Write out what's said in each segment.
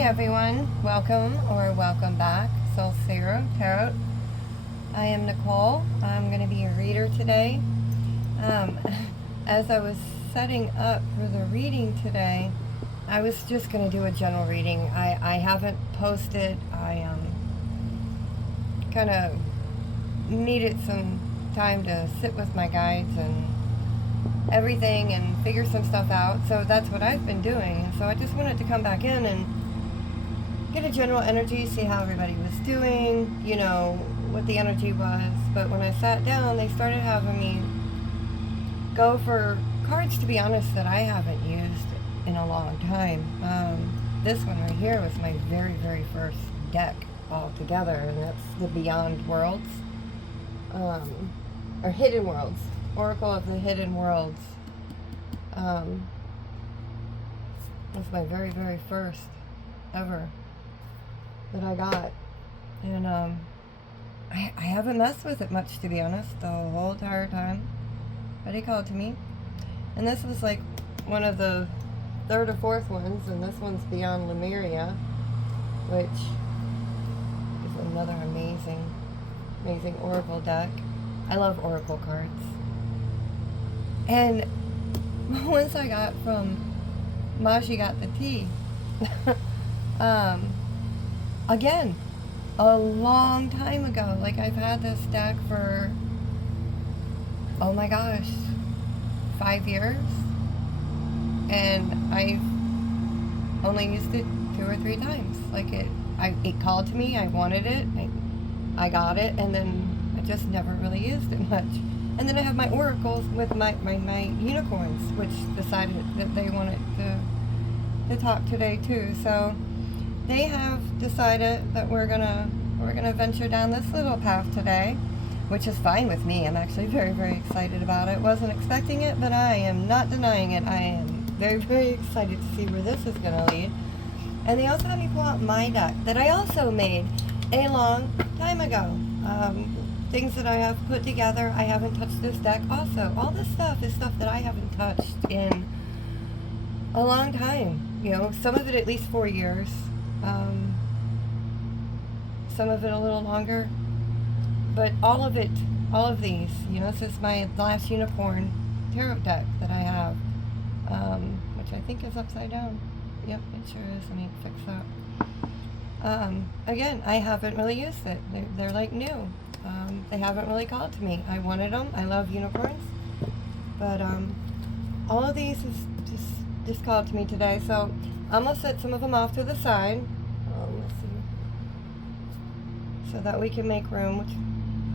everyone, welcome or welcome back, Soul Serum Tarot. I am Nicole. I'm going to be your reader today. Um, as I was setting up for the reading today, I was just going to do a general reading. I haven't posted. I kind of needed some time to sit with my guides and everything and figure some stuff out. So that's what I've been doing. And so I just wanted to come back in and get a general energy, see how everybody was doing, you know, what the energy was. But when I sat down, they started having me go for cards, to be honest, that I haven't used in a long time. This one right here was my very, very first deck altogether, and that's the Beyond Worlds, or Hidden Worlds, Oracle of the Hidden Worlds. That's my very, very first ever that I got, and I haven't messed with it much, to be honest, the whole entire time. But he called to me, and this was like one of the third or fourth ones, and this one's Beyond Lemuria, which is another amazing Oracle deck. I love Oracle cards. And once I got from Maji Got the Tea, again, a long time ago, like I've had this deck for, oh my gosh, 5 years, and I've only used it 2 or 3 times. Like it called to me, I wanted it, I got it, and then I just never really used it much. And then I have my oracles with my unicorns, which decided that they wanted to talk today too. So they have decided that we're gonna venture down this little path today, which is fine with me. I'm actually very, very excited about it. Wasn't expecting it, but I am not denying it. I am very, very excited to see where this is gonna lead. And they also had me pull out my deck that I also made a long time ago. Things that I have put together. I haven't touched this deck also. All this stuff is stuff that I haven't touched in a long time. You know, some of it at least 4 years. Some of it a little longer. But all of these, you know, this is my last unicorn tarot deck that I have, which I think is upside down. Yep, it sure is. Let me fix that. Again, I haven't really used it. They're like new. They haven't really called to me. I wanted them. I love unicorns. But all of these is just called to me today. So I'm going to set some of them off to the side. Let's see. So that we can make room, which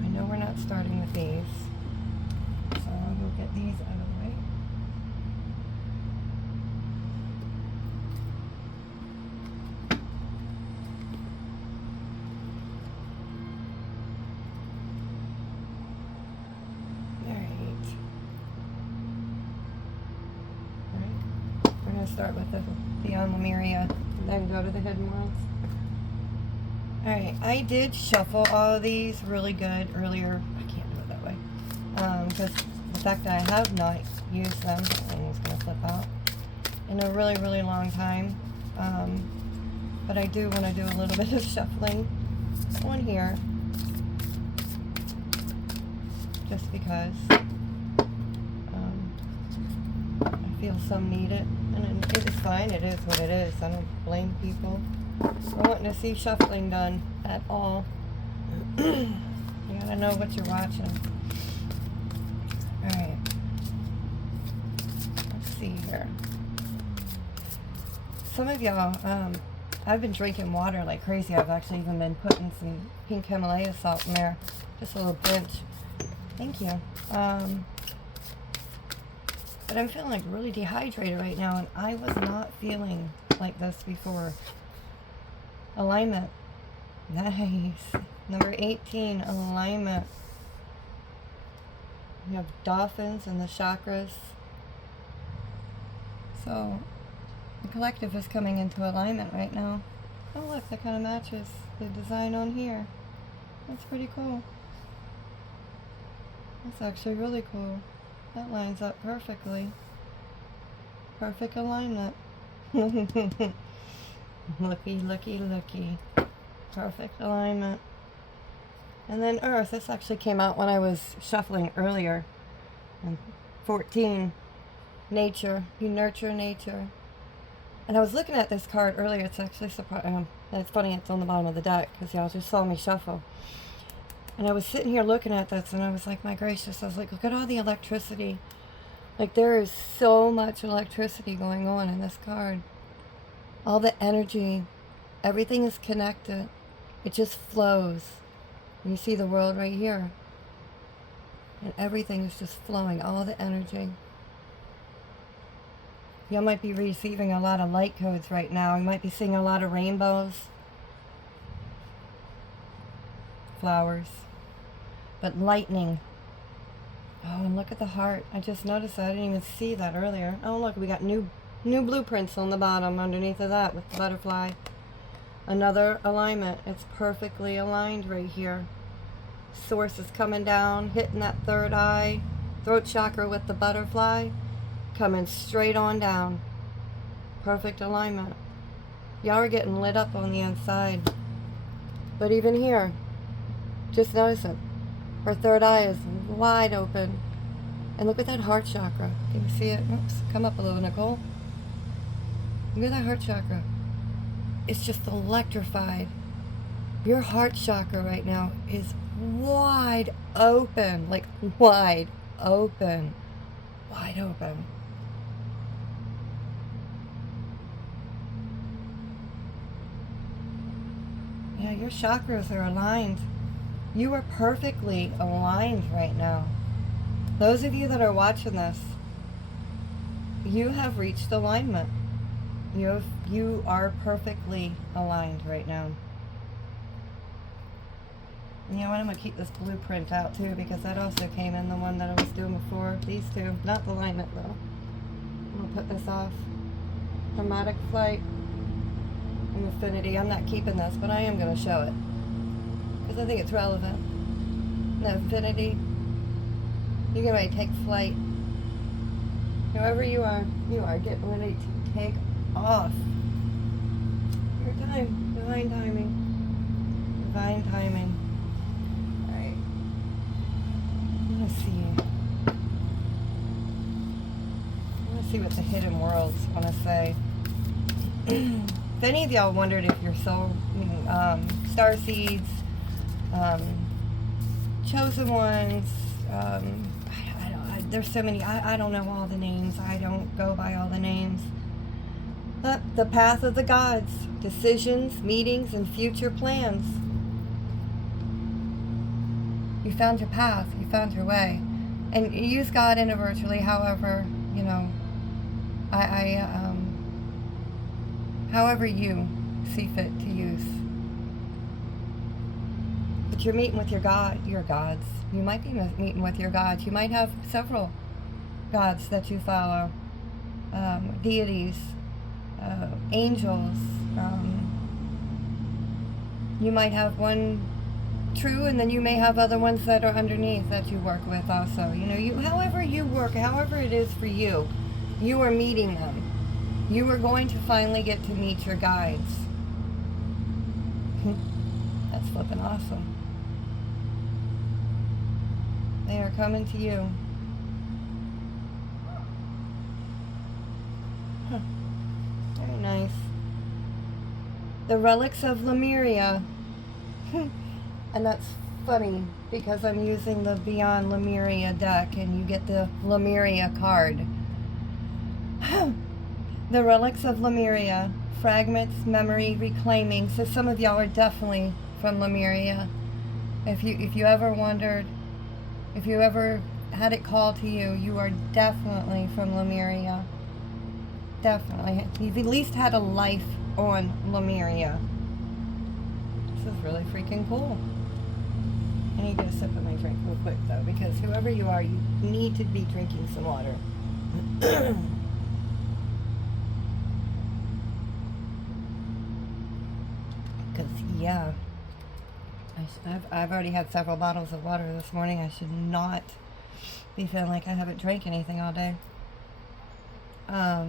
I know we're not starting with these. So I'll go get these out of the way. Start with the Beyond Lemuria and then go to the Hidden Worlds. Alright, I did shuffle all of these really good earlier. I can't do it that way. Because the fact that I have not used them, I'm just going to flip out, in a really, really long time. But I do want to do a little bit of shuffling on here. Just because I feel some need it. And it is fine, it is what it is. I don't blame people for wanting to see shuffling done at all. You gotta know what you're watching. Alright. Let's see here. Some of y'all, I've been drinking water like crazy. I've actually even been putting some pink Himalaya salt in there. Just a little pinch. Thank you. But I'm feeling like really dehydrated right now, and I was not feeling like this before. Alignment. Nice. Number 18, alignment. We have dolphins and the chakras. So, the collective is coming into alignment right now. Oh look, that kind of matches the design on here. That's pretty cool. That's actually really cool. That lines up perfectly. Perfect alignment. Looky, looky, looky. Perfect alignment. And then Earth. This actually came out when I was shuffling earlier. And 14. Nature. You nurture nature. And I was looking at this card earlier. It's actually surprising. It's funny it's on the bottom of the deck because y'all just saw me shuffle. And I was sitting here looking at this and I was like, my gracious, I was like, look at all the electricity. Like there is so much electricity going on in this card. All the energy, everything is connected. It just flows. And you see the world right here. And everything is just flowing, all the energy. You might be receiving a lot of light codes right now. You might be seeing a lot of rainbows. Flowers. But lightning. Oh, and look at the heart. I just noticed that. I didn't even see that earlier. Oh, look, we got new blueprints on the bottom underneath of that with the butterfly. Another alignment. It's perfectly aligned right here. Source is coming down, hitting that third eye, throat chakra with the butterfly, coming straight on down. Perfect alignment. Y'all are getting lit up on the inside. But even here, just notice it. Her third eye is wide open. And look at that heart chakra. Can you see it? Oops, come up a little, Nicole. Look at that heart chakra. It's just electrified. Your heart chakra right now is wide open. Like wide open. Wide open. Yeah, your chakras are aligned. You are perfectly aligned right now. Those of you that are watching this, you have reached alignment. You are perfectly aligned right now. You know what, I'm going to keep this blueprint out too because that also came in the one that I was doing before. These two, not the alignment though. I'm going to put this off. Dramatic flight and affinity. I'm not keeping this, but I am going to show it. Because I think it's relevant. The affinity. You're getting ready to take flight. Whoever you are getting ready to take off. Your time. Divine timing. Divine timing. Alright. Let's see. Let's see what the hidden worlds want to say. If any of y'all wondered if your soul, star seeds, chosen ones, there's so many, I don't know all the names, I don't go by all the names, but the path of the gods, decisions, meetings, and future plans. You found your path, you found your way, and you use God individually, however, you know, however you see fit to use. But you're meeting with your gods. You might be meeting with your gods. You might have several gods that you follow. Deities, angels. You might have one true, and then you may have other ones that are underneath that you work with also. You know, however you work, however it is for you, you are meeting them. You are going to finally get to meet your guides. That's flipping awesome. They are coming to you. Huh. Very nice. The relics of Lemuria. And that's funny because I'm using the Beyond Lemuria deck and you get the Lemuria card. The relics of Lemuria. Fragments, memory, reclaiming. So some of y'all are definitely from Lemuria. If you ever wondered, if you ever had it called to you, you are definitely from Lemuria. Definitely. You've at least had a life on Lemuria. This is really freaking cool. I need to get a sip of my drink real quick though, because whoever you are, you need to be drinking some water. Because, yeah, I've already had several bottles of water this morning. I should not be feeling like I haven't drank anything all day. Yeah.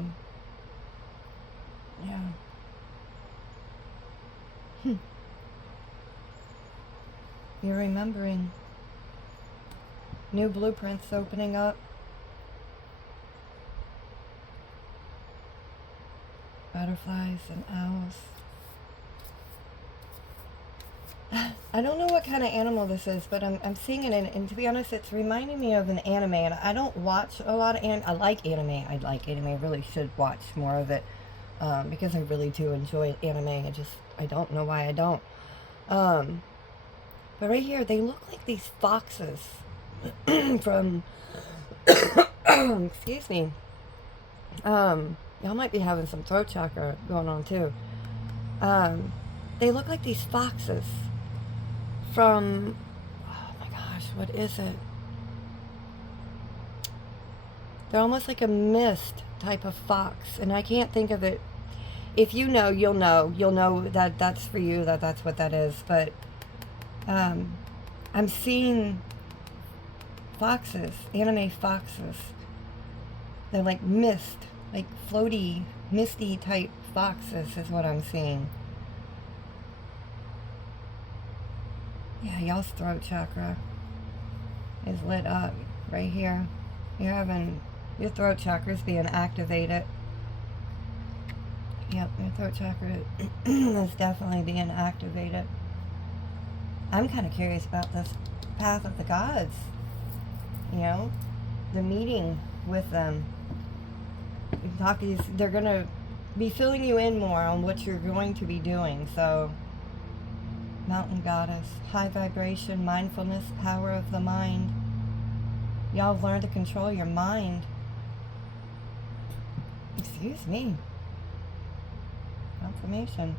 You're remembering. New blueprints opening up. Butterflies and owls. I don't know what kind of animal this is, but I'm seeing it, and to be honest, it's reminding me of an anime, and I don't watch a lot of I like anime. I really should watch more of it, because I really do enjoy anime. I don't know why I don't. But right here, they look like these foxes from, excuse me. Y'all might be having some throat chakra going on too. They look like these foxes from, oh my gosh, what is it? They're almost like a mist type of fox, and I can't think of it. If you know, you'll know. You'll know that that's for you, that's what that is. But I'm seeing foxes, anime foxes. They're like mist, like floaty, misty type foxes is what I'm seeing. Yeah, y'all's throat chakra is lit up right here. You're having, your throat chakra is being activated. Yep, your throat chakra is definitely being activated. I'm kind of curious about this path of the gods. You know, the meeting with them. You can talk to these, they're going to be filling you in more on what you're going to be doing. So, Mountain Goddess, high vibration, mindfulness, power of the mind. Y'all have learned to control your mind. Excuse me. Confirmation.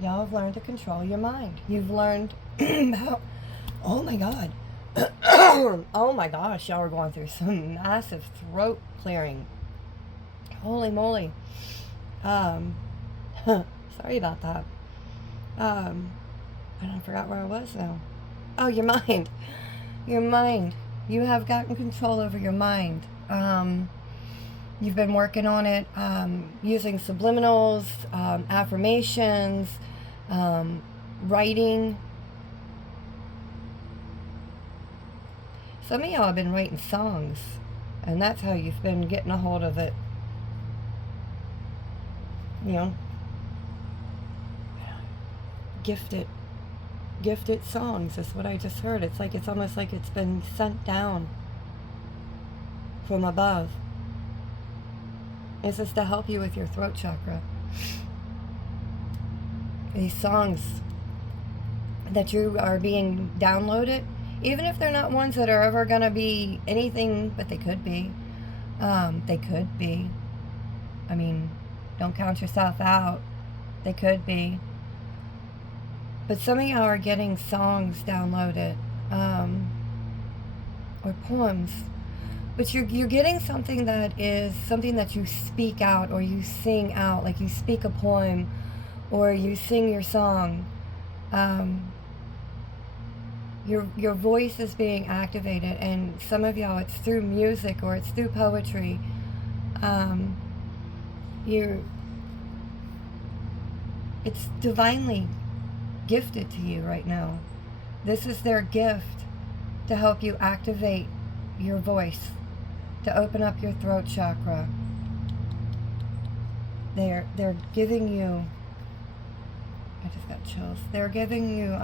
Y'all have learned to control your mind. You've learned about, oh my God. Oh my gosh, y'all are going through some massive throat clearing. Holy moly. Sorry about that. I forgot where I was now. Oh, your mind. Your mind. You have gotten control over your mind. You've been working on it, using subliminals, affirmations, writing. Some of y'all have been writing songs, and that's how you've been getting a hold of it. You know, gifted songs is what I just heard. It's almost like it's been sent down from above. This is to help you with your throat chakra. These songs that you are being downloaded, even if they're not ones that are ever going to be anything, but they could be. They could be. I mean, don't count yourself out. They could be. But some of y'all are getting songs downloaded, or poems. But you're getting something that is something that you speak out or you sing out, like you speak a poem or you sing your song. Your voice is being activated, and some of y'all it's through music or it's through poetry. It's divinely gifted to you right now. This is their gift to help you activate your voice, to open up your throat chakra. They're giving you, I just got chills. They're giving you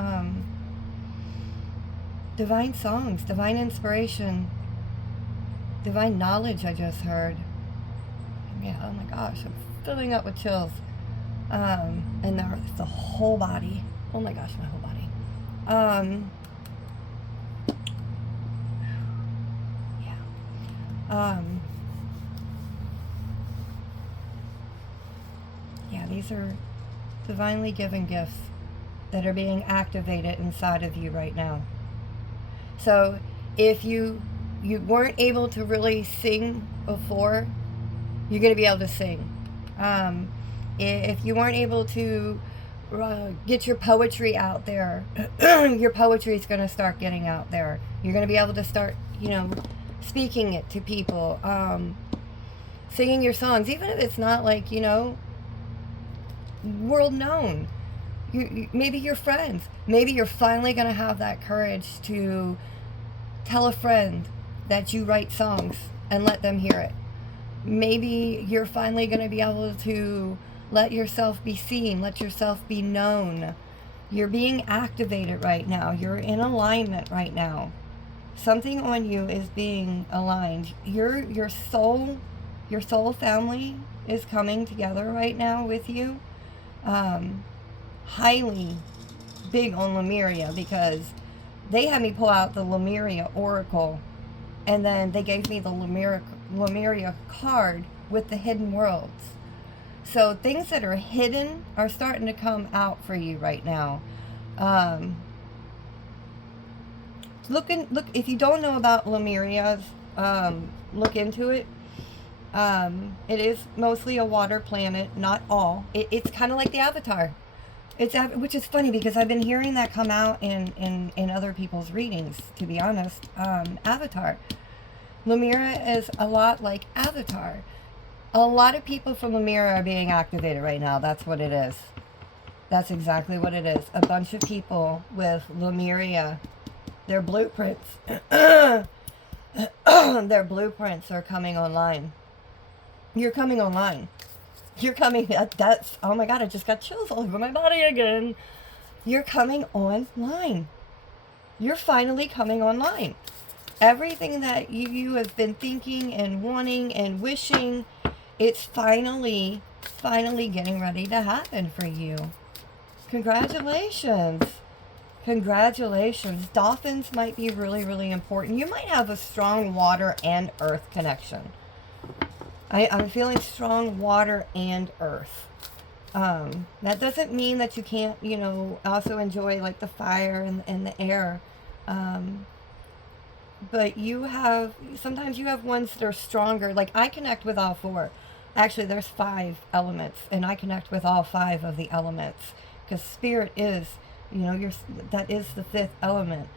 divine songs, divine inspiration, divine knowledge. I just heard. Yeah, oh my gosh, I'm filling up with chills. And the whole body. Oh my gosh, my whole body. Yeah, these are divinely given gifts that are being activated inside of you right now. So if you weren't able to really sing before, you're going to be able to sing. If you weren't able to get your poetry out there, your poetry is going to start getting out there. You're going to be able to start, speaking it to people, singing your songs, even if it's not like, world known. maybe your friends. Maybe you're finally going to have that courage to tell a friend that you write songs and let them hear it. Maybe you're finally going to be able to let yourself be seen, let yourself be known. You're being activated right now. You're in alignment right now. Something on you is being aligned. Your soul family is coming together right now with you. Highly big on Lemuria, because they had me pull out the Lemuria Oracle, and then they gave me the Lemuria card with the hidden worlds. So things that are hidden are starting to come out for you right now. Look, if you don't know about Lemuria's, look into it. It is mostly a water planet, not all. It's kind of like the Avatar. Which is funny because I've been hearing that come out in other people's readings, to be honest. Avatar. Lemuria is a lot like Avatar. A lot of people from Lemuria are being activated right now. That's what it is. That's exactly what it is. A bunch of people with Lemuria. Their blueprints. Their blueprints are coming online. You're coming online. You're coming, that's, oh my God, I just got chills all over my body again. You're coming online. You're finally coming online. Everything that you have been thinking and wanting and wishing, it's finally getting ready to happen for you. Congratulations. Congratulations. Dolphins might be really, really important. You might have a strong water and earth connection. I'm feeling strong water and earth. That doesn't mean that you can't, also enjoy like the fire and the air. But sometimes you have ones that are stronger. Like I connect with all four. Actually, there's 5 elements, and I connect with all 5 of the elements. Because spirit is, that is the 5th element.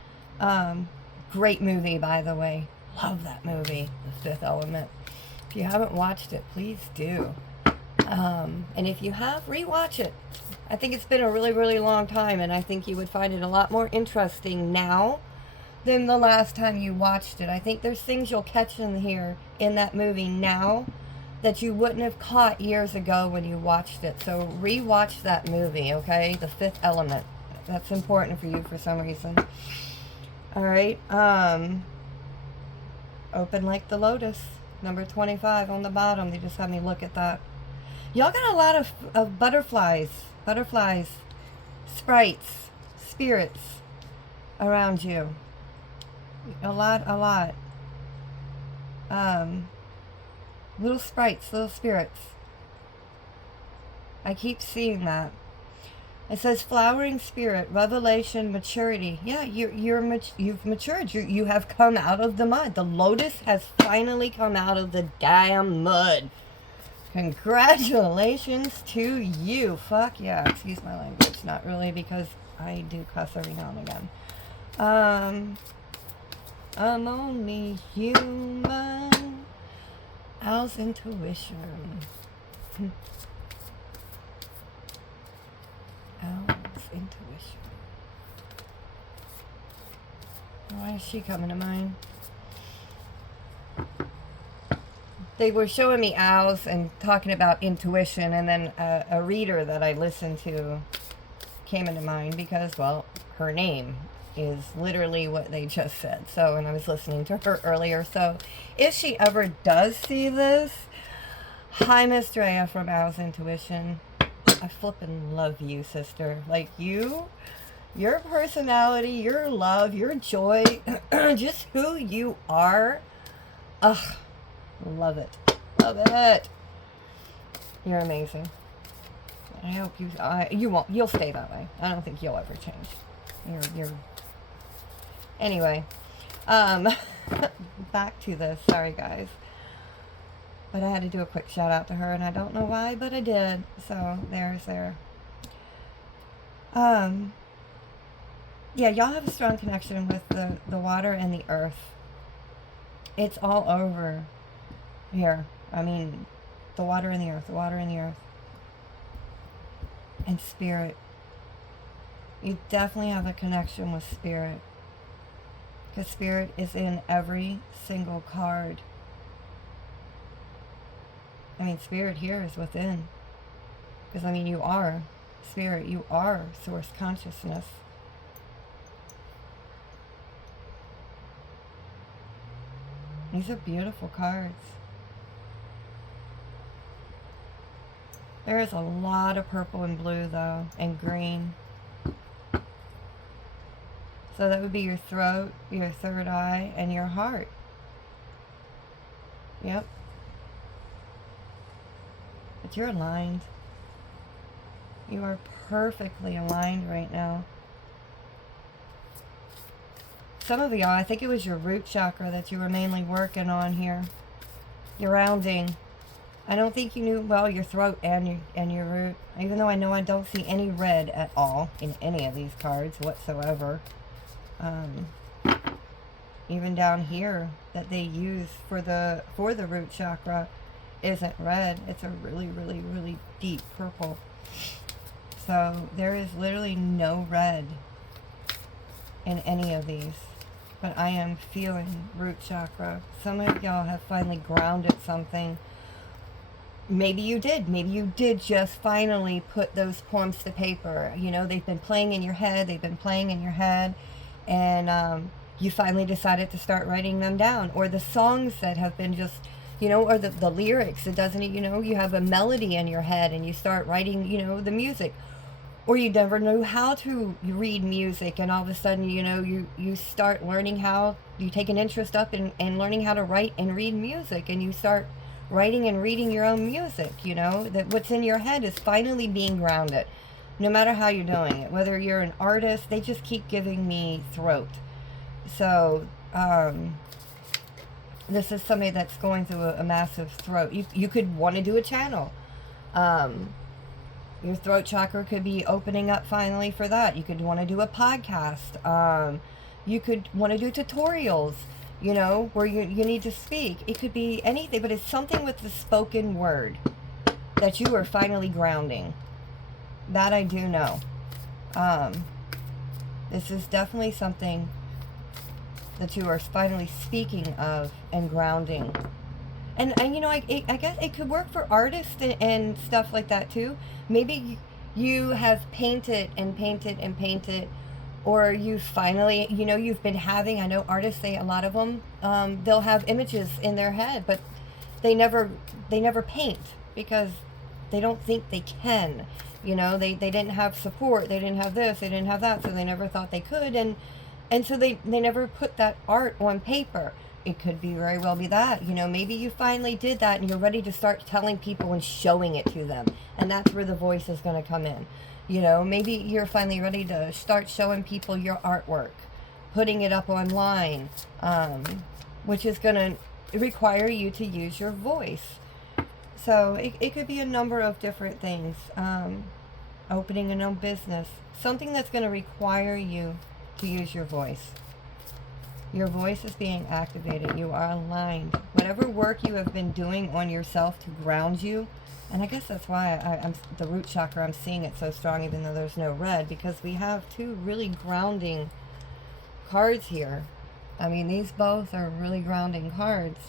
Great movie, by the way. Love that movie, The 5th Element. If you haven't watched it, please do. And if you have, rewatch it. I think it's been a really, really long time, and I think you would find it a lot more interesting now than the last time you watched it. I think there's things you'll catch in that movie now that you wouldn't have caught years ago when you watched it. So rewatch that movie, okay? The 5th Element. That's important for you for some reason. All right. Open like the lotus. Number 25 on the bottom. They just had me look at that. Y'all got a lot of butterflies, sprites, spirits around you. A lot. Little sprites, little spirits. I keep seeing that. It says flowering spirit, revelation, maturity. Yeah, you've matured. You have come out of the mud. The lotus has finally come out of the damn mud. Congratulations to you. Fuck yeah. Excuse my language. Not really, because I do cuss every now and again. I'm only human. How's intuition? Intuition. Why is she coming to mind? They were showing me owls and talking about intuition, and then a reader that I listened to came into mind because, well, her name is literally what they just said. So, and I was listening to her earlier. So, if she ever does see this, hi, Miss Drea from Owl's Intuition. I flippin' love you, sister. Like your personality, your love, your joy, just who you are. Ugh, love it. Love it. You're amazing. I hope you'll stay that way. I don't think you'll ever change. You're anyway, back to this. Sorry, guys. But I had to do a quick shout out to her, and I don't know why, but I did. So there's there. Yeah, y'all have a strong connection with the water and the earth. It's all over here. I mean, the water and the earth, the water and the earth. And spirit. You definitely have a connection with spirit. Because spirit is in every single card. I mean, spirit here is within. Because, I mean, you are spirit. You are source consciousness. These are beautiful cards. There is a lot of purple and blue, though, and green. So that would be your throat, your third eye, and your heart. Yep. But you're aligned. You are perfectly aligned right now. Some of y'all, I think it was your root chakra that you were mainly working on here. Your rounding. I don't think you knew, well, your throat and your root. Even though I don't see any red at all in any of these cards whatsoever. Even down here that they use for the root chakra isn't red. It's a really, really, really deep purple. So there is literally no red in any of these. But I am feeling root chakra. Some of y'all have finally grounded something. Maybe you did. Maybe you did just finally put those poems to paper. You know, they've been playing in your head. They've been playing in your head. And you finally decided to start writing them down. Or the songs that have been just, you know, or the lyrics. It doesn't, you know, you have a melody in your head and you start writing, you know, the music. Or you never knew how to read music, and all of a sudden, you know, you start learning how, you take an interest up in learning how to write and read music, and you start writing and reading your own music, you know, that what's in your head is finally being grounded, no matter how you're doing it. Whether you're an artist, they just keep giving me throat. So, this is somebody that's going through a massive throat. You could want to do a channel. Your throat chakra could be opening up finally for that. You could want to do a podcast. You could want to do tutorials, you know, where you need to speak. It could be anything, but it's something with the spoken word that you are finally grounding. That I do know. This is definitely something that you are finally speaking of and grounding. And you know, I guess it could work for artists and stuff like that too. Maybe you have painted and painted and painted, or you finally, you know, you've been having, I know artists say a lot of them, they'll have images in their head, but they never paint because they don't think they can. You know, they didn't have support, they didn't have this, they didn't have that, so they never thought they could, and so they never put that art on paper. It could be very well be that, you know, maybe you finally did that and you're ready to start telling people and showing it to them. And that's where the voice is going to come in. You know, maybe you're finally ready to start showing people your artwork, putting it up online, which is going to require you to use your voice. So it could be a number of different things. Opening a own business, something that's going to require you to use your voice. Your voice is being activated. You are aligned. Whatever work you have been doing on yourself to ground you, and I guess that's why I'm the root chakra, I'm seeing it so strong even though there's no red, because we have two really grounding cards here. I mean, these both are really grounding cards.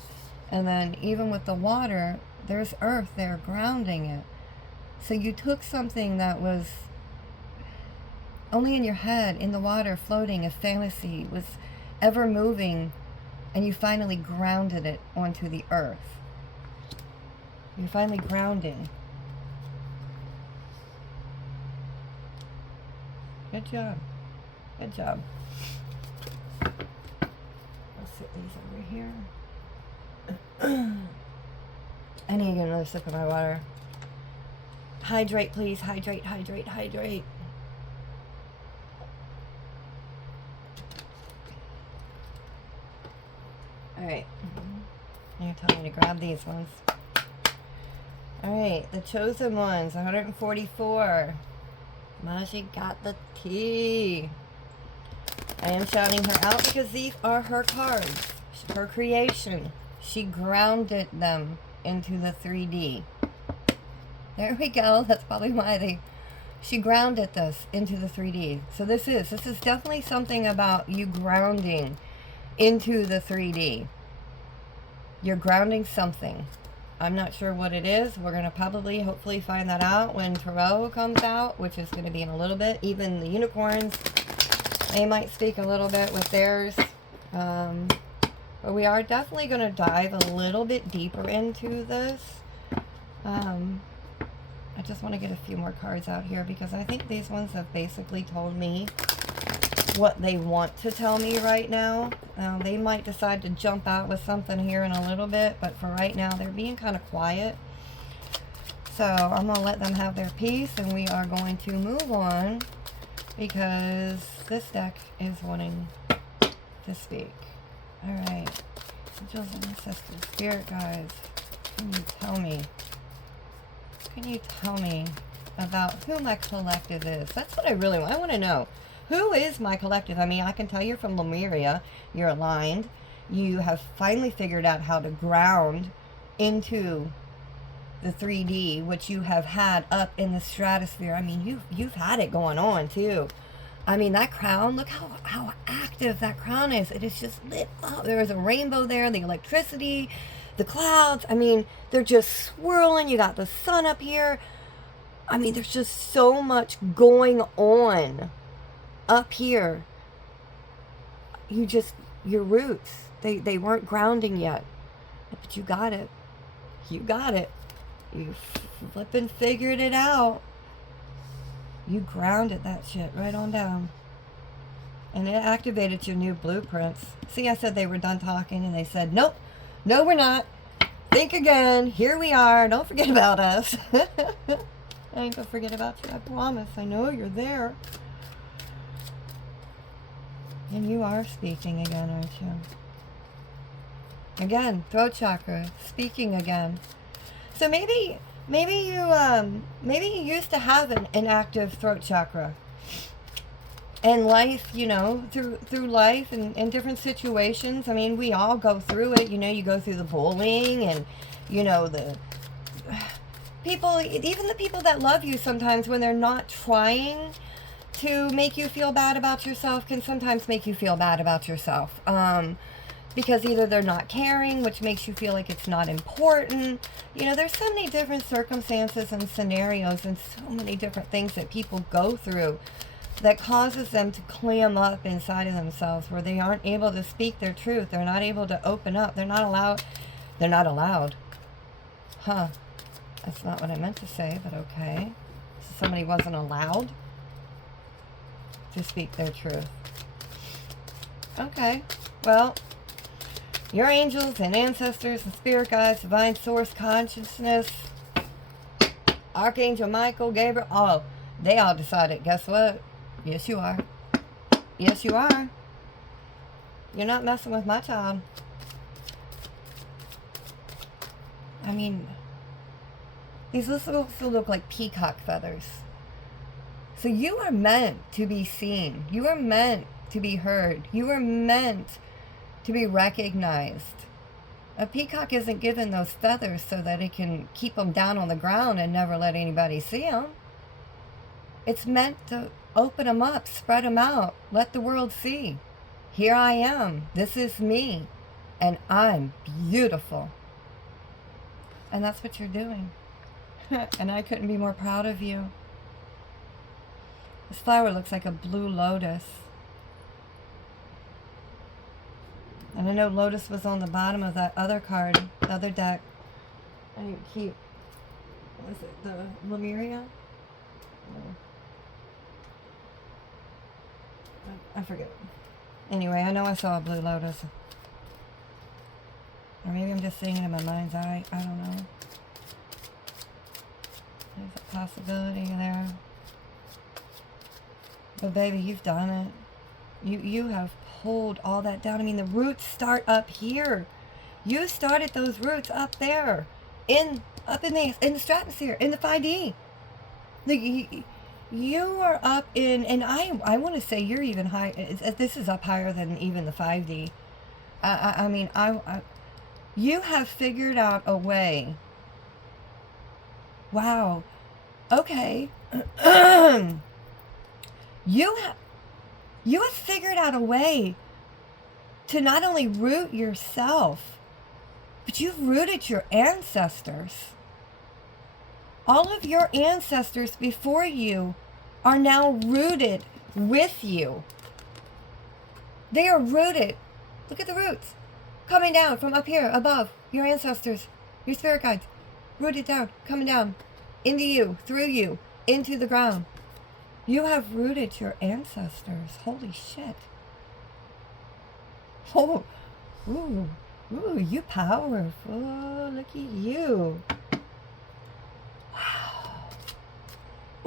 And then even with the water, there's earth there grounding it. So you took something that was only in your head, in the water, floating, a fantasy, was ever moving, and you finally grounded it onto the earth. You're finally grounding. Good job. Good job. I'll sit these over here. I need to get another sip of my water. Hydrate, please. Hydrate, hydrate, hydrate. Alright. You're telling me to grab these ones. Alright, the chosen ones, 144. Maji got the tea. I am shouting her out because these are her cards. Her creation. She grounded them into the 3D. There we go. That's probably why they She grounded this into the 3D. So this is definitely something about you grounding into the 3D. You're grounding something. I'm not sure what it is. We're going to probably, hopefully, find that out when Tarot comes out, which is going to be in a little bit. Even the unicorns, they might speak a little bit with theirs. But we are definitely going to dive a little bit deeper into this. I just want to get a few more cards out here because I think these ones have basically told me what they want to tell me right now. They might decide to jump out with something here in a little bit, but for right now they're being kind of quiet. So I'm going to let them have their piece, and we are going to move on because this deck is wanting to speak. Alright, angels and ancestors, spirit guides, can you tell me? Can you tell me about who my collective is? That's what I really want. I want to know. Who is my collective? I mean, I can tell you're from Lemuria. You're aligned. You have finally figured out how to ground into the 3D, which you have had up in the stratosphere. I mean, you've had it going on, too. I mean, that crown, look how active that crown is. It is just lit up. There is a rainbow there, the electricity, the clouds. I mean, they're just swirling. You got the sun up here. I mean, there's just so much going on up here. Your roots, they weren't grounding yet. But you got it. You got it. You flippin' figured it out. You grounded that shit right on down. And it activated your new blueprints. See, I said they were done talking, and they said, nope, no, we're not. Think again. Here we are. Don't forget about us. I ain't gonna forget about you, I promise. I know you're there. And you are speaking again, aren't you? Again, throat chakra, speaking again. So maybe you used to have an active throat chakra. And life, you know, through life and in different situations. I mean, we all go through it. You know, you go through the bullying and, you know, the people, even the people that love you sometimes when they're not trying to make you feel bad about yourself can sometimes make you feel bad about yourself. Because either they're not caring, which makes you feel like it's not important. You know, there's so many different circumstances and scenarios and so many different things that people go through that causes them to clam up inside of themselves where they aren't able to speak their truth. They're not able to open up. They're not allowed. They're not allowed. Huh. That's not what I meant to say, but okay. So somebody wasn't allowed to speak their truth. Okay. Well, your angels and ancestors and spirit guides, divine source consciousness, Archangel Michael, Gabriel, they all decided, guess what? Yes, you are. Yes, you are. You're not messing with my child. I mean, these also look like peacock feathers. So you are meant to be seen. You are meant to be heard. You are meant to be recognized. A peacock isn't given those feathers so that it can keep them down on the ground and never let anybody see them. It's meant to open them up, spread them out, let the world see. Here I am. This is me. And I'm beautiful. And that's what you're doing. And I couldn't be more proud of you. This flower looks like a blue lotus. And I know lotus was on the bottom of that other card, the other deck. I didn't keep, what was it, the Lemuria? I forget. Anyway, I know I saw a blue lotus. Or maybe I'm just seeing it in my mind's eye. I don't know. There's a possibility there. But baby, you've done it. You have pulled all that down. I mean, the roots start up here. You started those roots up there, up in the stratosphere, in the 5D. You are up in, and I want to say you're even high. This is up higher than even the 5D. I mean, you have figured out a way. Wow. okay, you have figured out a way to not only root yourself, but you've rooted your ancestors. All of your ancestors before you are now rooted with you. They are rooted. Look at the roots coming down from up here above. Your ancestors, your spirit guides, rooted down, coming down into you, through you, into the ground. You have rooted your ancestors. Holy shit. Oh, ooh, you powerful. Look at you. Wow.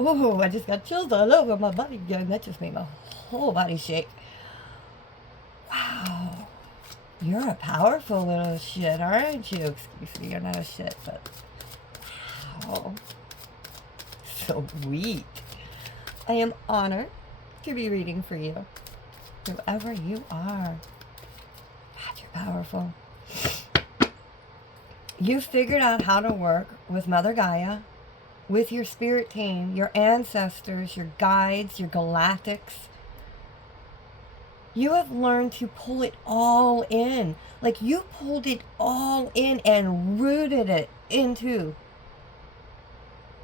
Ooh, I just got chills all over my body again. That just made my whole body shake. Wow. You're a powerful little shit, aren't you? Excuse me, you're not a shit, but wow. So sweet. I am honored to be reading for you. Whoever you are. God, you're powerful. You figured out how to work with Mother Gaia, with your spirit team, your ancestors, your guides, your galactics. You have learned to pull it all in. Like you pulled it all in and rooted it into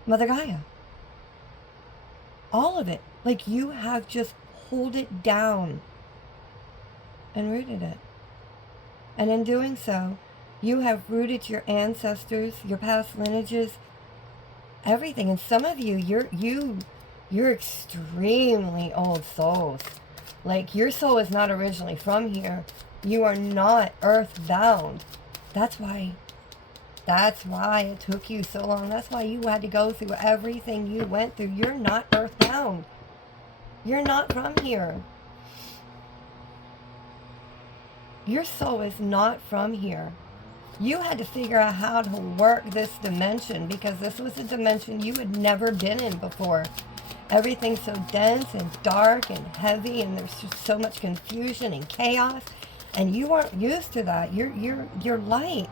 Mother Gaia. All of it. Like you have just pulled it down and rooted it. And in doing so, you have rooted your ancestors, your past lineages, everything. And some of you, you're extremely old souls. Like your soul is not originally from here. You are not earthbound. That's why it took you so long. That's why you had to go through everything you went through. You're not earthbound. You're not from here. Your soul is not from here. You had to figure out how to work this dimension because this was a dimension you had never been in before. Everything's so dense and dark and heavy, and there's just so much confusion and chaos, and you aren't used to that. You're light.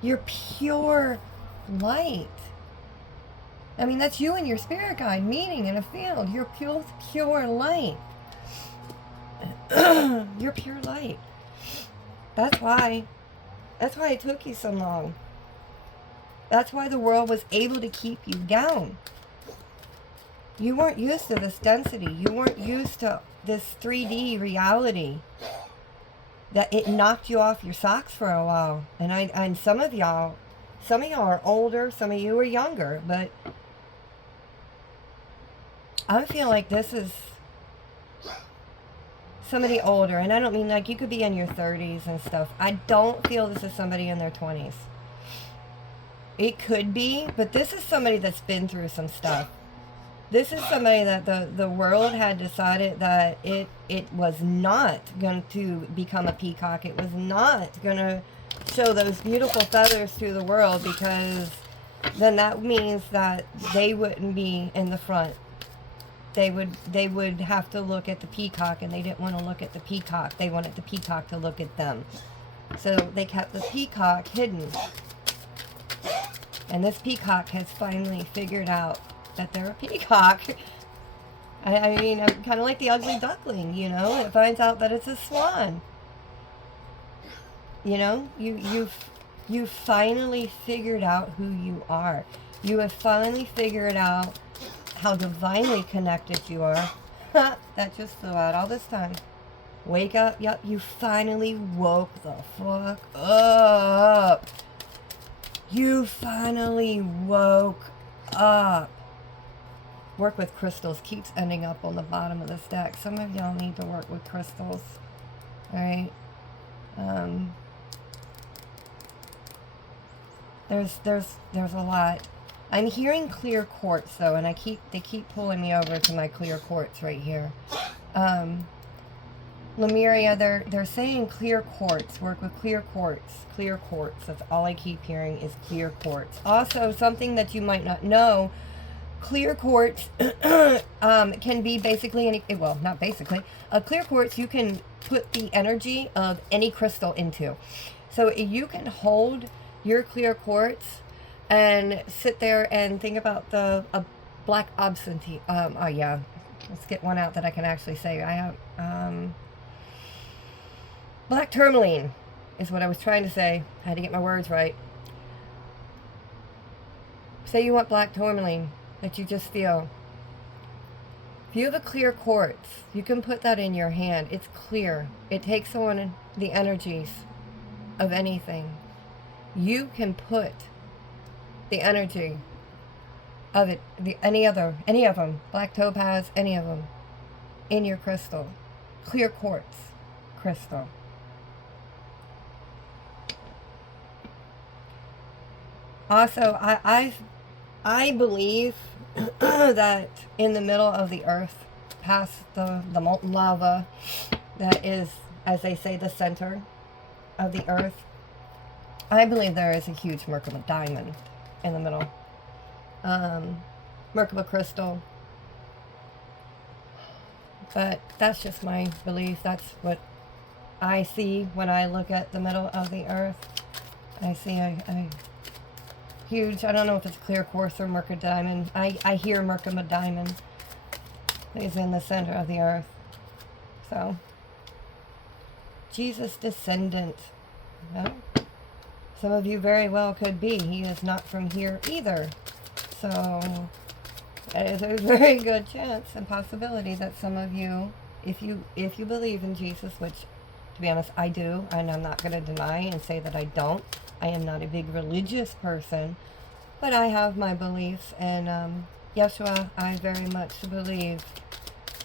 You're pure light. I mean, that's you and your spirit guide meeting in a field. You're pure light. You're pure light. That's why it took you so long. That's why the world was able to keep you down. You weren't used to this density. You weren't used to this 3D reality. That it knocked you off your socks for a while. And some of y'all are older, some of you are younger, but I feel like this is somebody older, and I don't mean like you could be in your 30s and stuff. I don't feel this is somebody in their 20s. It could be, but this is somebody that's been through some stuff. This is somebody that the world had decided that it was not going to become a peacock. It was not going to show those beautiful feathers to the world, because then that means that they wouldn't be in the front. They would have to look at the peacock, and they didn't want to look at the peacock. They wanted the peacock to look at them. So they kept the peacock hidden. And this peacock has finally figured out that they're a peacock. I mean, I'm kind of like the ugly duckling, you know? It finds out that it's a swan. You know? You've finally figured out who you are. You have finally figured out how divinely connected you are. That just flew out all this time. Wake up. Yep, you finally woke the fuck up. You finally woke up. Work with crystals keeps ending up on the bottom of this deck. Some of y'all need to work with crystals. Alright? There's a lot. I'm hearing clear quartz though, and they keep pulling me over to my clear quartz right here. Lemuria, they're saying clear quartz. Work with clear quartz. Clear quartz. That's all I keep hearing is clear quartz. Also, something that you might not know, clear quartz can be basically any, well, not basically. A clear quartz you can put the energy of any crystal into. So you can hold your clear quartz and sit there and think about the black absentee. Oh yeah, let's get one out that I can actually say. I have black tourmaline is what I was trying to say. I had to get my words right. Say you want black tourmaline that you just feel. If you have a clear quartz, you can put that in your hand. It's clear. It takes on the energies of anything. You can put the energy of it, any of them, black topaz, any of them, in your crystal. Clear quartz crystal. Also, I believe that in the middle of the earth, past the molten lava, that is, as they say, the center of the earth, I believe there is a huge Merkaba diamond in the middle. Merkaba crystal. But that's just my belief. That's what I see when I look at the middle of the earth. I see a huge, I don't know if it's clear quartz or Merkaba diamond. I hear Merkaba diamond is in the center of the earth. So, Jesus descendant. No? Some of you very well could be. He is not from here either. So, there's a very good chance and possibility that some of you, if you believe in Jesus, which, to be honest, I do, and I'm not going to deny and say that I don't. I am not a big religious person, but I have my beliefs, and Yeshua, I very much believe,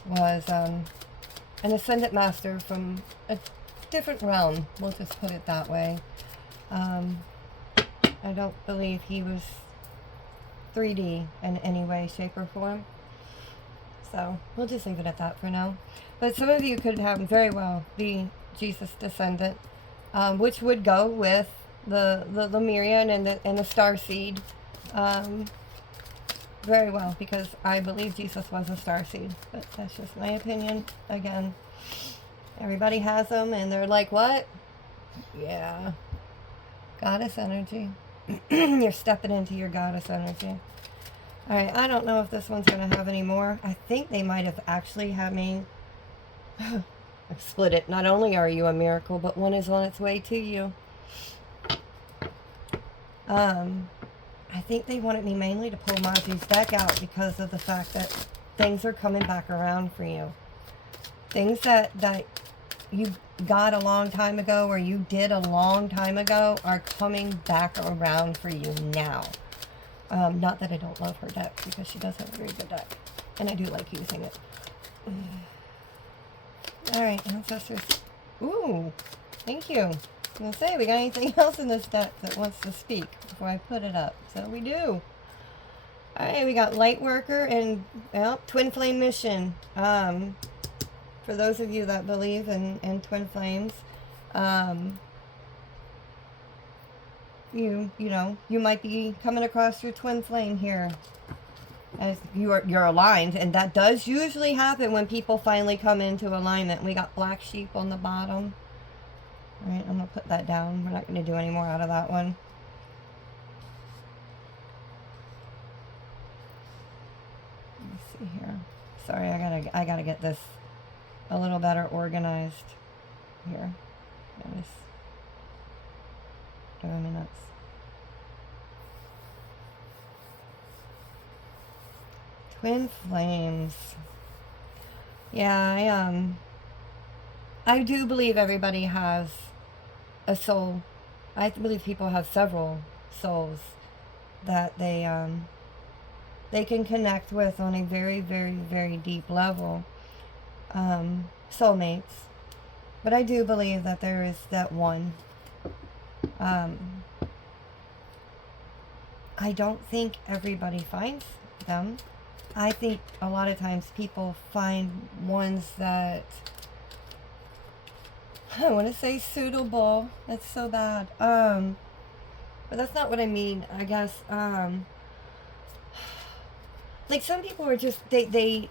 was an ascended master from a different realm. We'll just put it that way. I don't believe he was 3D in any way, shape, or form. So we'll just leave it at that for now. But some of you could have very well be Jesus descendant, which would go with the Lemurian and the starseed, very well, because I believe Jesus was a starseed. But that's just my opinion. Again, everybody has them, and they're like, what? Yeah, goddess energy. You're stepping into your goddess energy. All right, I don't know if this one's going to have any more. I think they might have actually had me split it. Not only are you a miracle, but one is on its way to you. I think they wanted me mainly to pull Maji's deck out because of the fact that things are coming back around for you. Things that you got a long time ago or you did a long time ago are coming back around for you now. Not that I don't love her deck, because she does have a very good deck. And I do like using it. Alright, ancestors. Ooh, thank you. I was going to say, we got anything else in this deck that wants to speak before I put it up? So we do. Alright, we got Lightworker and, well, Twin Flame Mission. For those of you that believe in Twin Flames, you know, you might be coming across your twin flame here. As you're aligned, and that does usually happen when people finally come into alignment. We got Black Sheep on the bottom. Alright, I'm going to put that down. We're not going to do any more out of that one. Let me see here. Sorry, I gotta get this a little better organized here. It's driving me nuts. Twin flames. Yeah, I do believe everybody has a soul. I believe people have several souls that they can connect with on a very, very, very deep level. Soulmates. But I do believe that there is that one. I don't think everybody finds them. I think a lot of times people find ones that, I want to say suitable. That's so bad. But that's not what I mean. I guess, like some people are just, they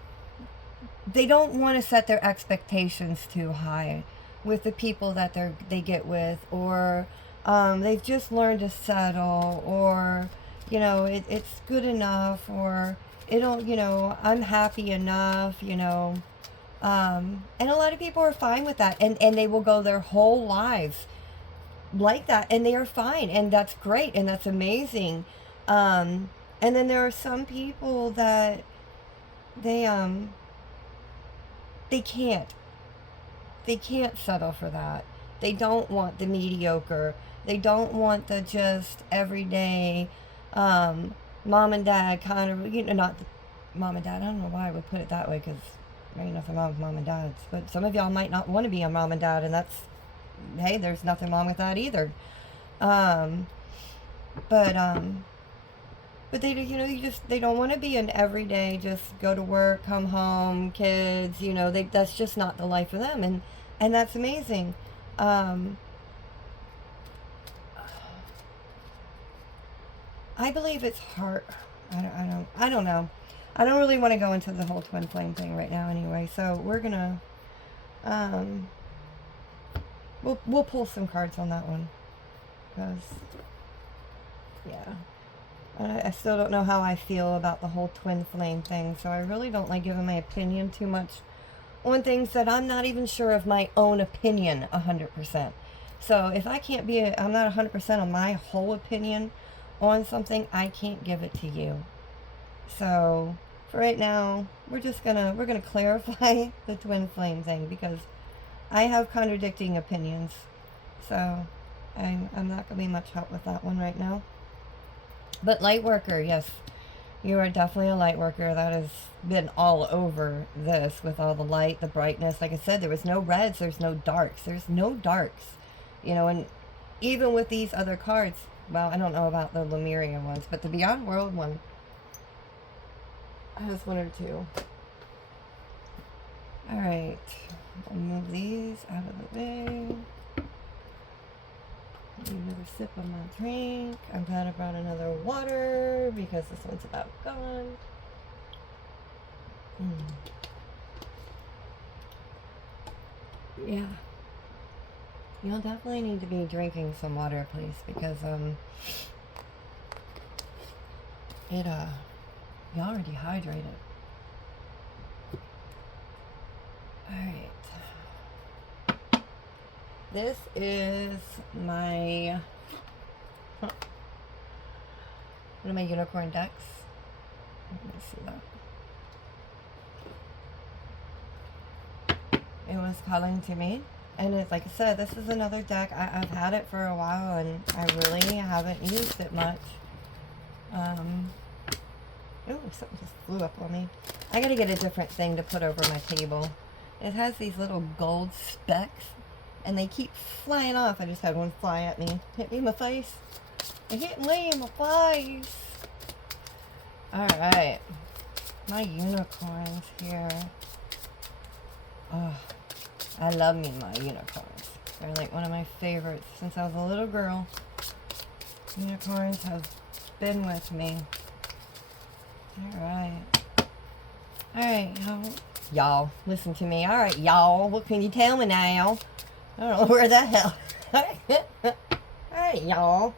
don't want to set their expectations too high with the people that they get with, or they've just learned to settle, or you know, it's good enough, or it'll, you know, I'm happy enough, you know. And a lot of people are fine with that, and they will go their whole lives like that, and they are fine, and that's great, and that's amazing. And then there are some people that they they can't they can't settle for that. They don't want the mediocre. They don't want the just everyday mom and dad kind of, you know, not mom and dad. I don't know why I would put it that way, because there ain't nothing wrong with mom and dads. But some of y'all might not want to be a mom and dad, and that's, hey, there's nothing wrong with that either. Um, but they, you know, they don't want to be an everyday, just go to work, come home, kids, you know, that's just not the life for them, and that's amazing. Um, I believe it's hard. I don't know. I don't really want to go into the whole twin flame thing right now anyway. So we're gonna, um, we'll pull some cards on that one, because, yeah. I still don't know how I feel about the whole twin flame thing, so I really don't like giving my opinion too much on things that I'm not even sure of my own opinion 100%. So if I can't be, I'm not 100% on my whole opinion on something, I can't give it to you. So for right now, we're gonna clarify the twin flame thing, because I have contradicting opinions. So I'm not gonna be much help with that one right now. But light worker, yes, you are definitely a light worker. That has been all over this with all the light, the brightness. Like I said, there was no reds, there's no darks. There's no darks. You know, and even with these other cards, well, I don't know about the Lemuria ones, but the Beyond World one has one or two. Alright, I'll move these out of the way. Another sip of my drink. I'm glad I brought another water, because this one's about gone. Yeah. You'll definitely need to be drinking some water, please, because you're already hydrated. Alright. This is my one of my unicorn decks. Let me see that. It was calling to me, and it's like I said, this is another deck. I've had it for a while, and I really haven't used it much. Oh, something just flew up on me. I gotta get a different thing to put over my table. It has these little gold specks, and they keep flying off. I just had one fly at me. Hit me in my face. It hit me in my face. Alright. My unicorns here. Oh, I love me my unicorns. They're like one of my favorites since I was a little girl. Unicorns have been with me. Alright. Alright, y'all. Listen to me. Alright, y'all. What can you tell me now? I don't know where the hell. Alright, y'all.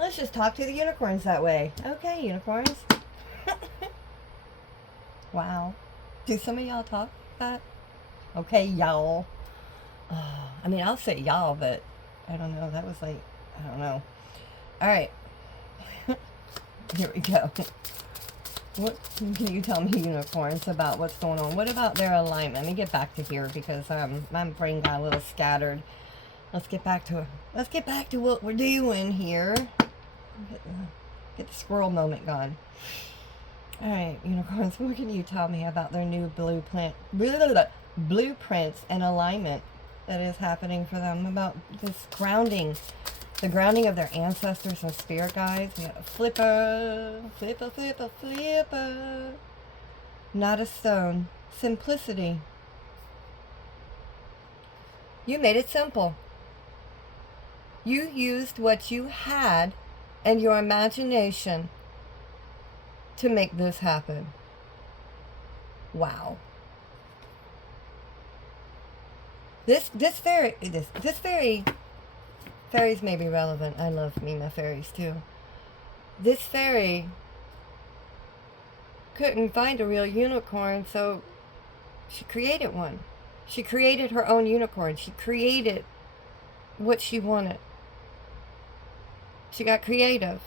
Let's just talk to the unicorns that way. Okay, unicorns. Wow. Do some of y'all talk like that? Okay, y'all. I mean, I'll say y'all, but I don't know. That was like, I don't know. Alright. Here we go. What can you tell me, unicorns, about what's going on? What about their alignment? Let me get back to here, because my brain got a little scattered. Let's get back to what we're doing here. Get the squirrel moment going. All right, unicorns, what can you tell me about their new blueprints and alignment that is happening for them, about this grounding? The grounding of their ancestors and spirit guides. We got a flipper. Not a stone. Simplicity. You made it simple. You used what you had and your imagination to make this happen. Wow. This fairy, fairies may be relevant. I love me my fairies too. This fairy couldn't find a real unicorn, so she created one. She created her own unicorn. She created what she wanted. She got creative.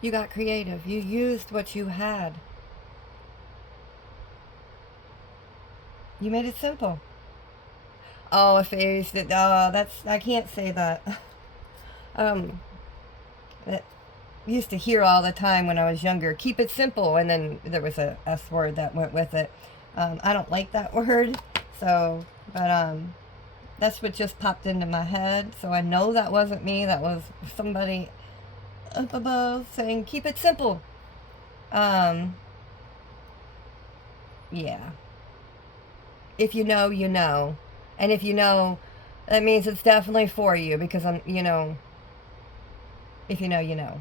You got creative. You used what you had. You made it simple. Oh, a fairy that, that's, I can't say that. That used to hear all the time when I was younger. Keep it simple, and then there was a S word that went with it. I don't like that word, so, but that's what just popped into my head. So I know that wasn't me. That was somebody up above saying, keep it simple. Yeah. If you know, you know. And if you know, that means it's definitely for you, because I'm, you know, if you know, you know.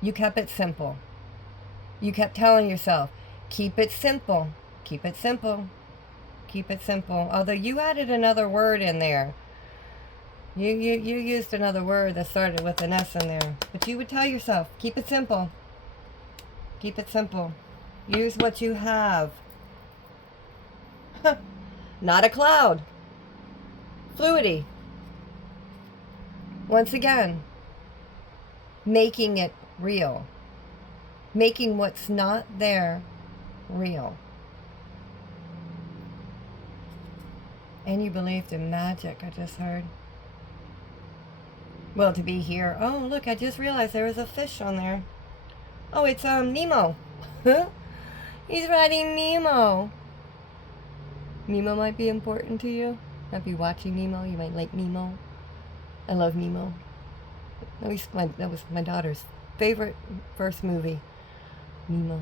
You kept it simple. You kept telling yourself, keep it simple, keep it simple, keep it simple. Although you added another word in there. You used another word that started with an S in there. But you would tell yourself, keep it simple. Keep it simple. Use what you have. Not a cloud. Fluidity. Once again, making it real. Making what's not there real. And you believed in magic, I just heard. Well, to be here. Oh, look, I just realized there was a fish on there. Oh, it's Nemo. He's riding Nemo. Nemo might be important to you. Might be watching Nemo. You might like Nemo. I love Nemo. That was my daughter's favorite first movie. Nemo.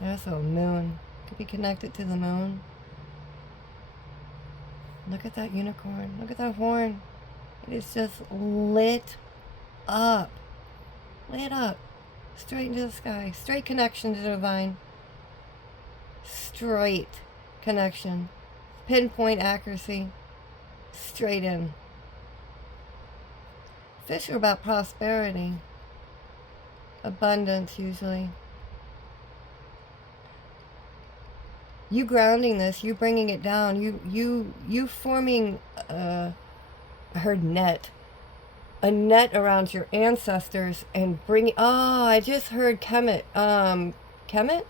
There's a moon. Could be connected to the moon. Look at that unicorn. Look at that horn. It is just lit up. Lit up. Straight into the sky. Straight connection to the divine. Straight connection. Pinpoint accuracy. Straight in. Fish are about prosperity. Abundance, usually. You grounding this, you bringing it down, you forming I heard net. A net around your ancestors and bringing, I just heard Kemet. Kemet?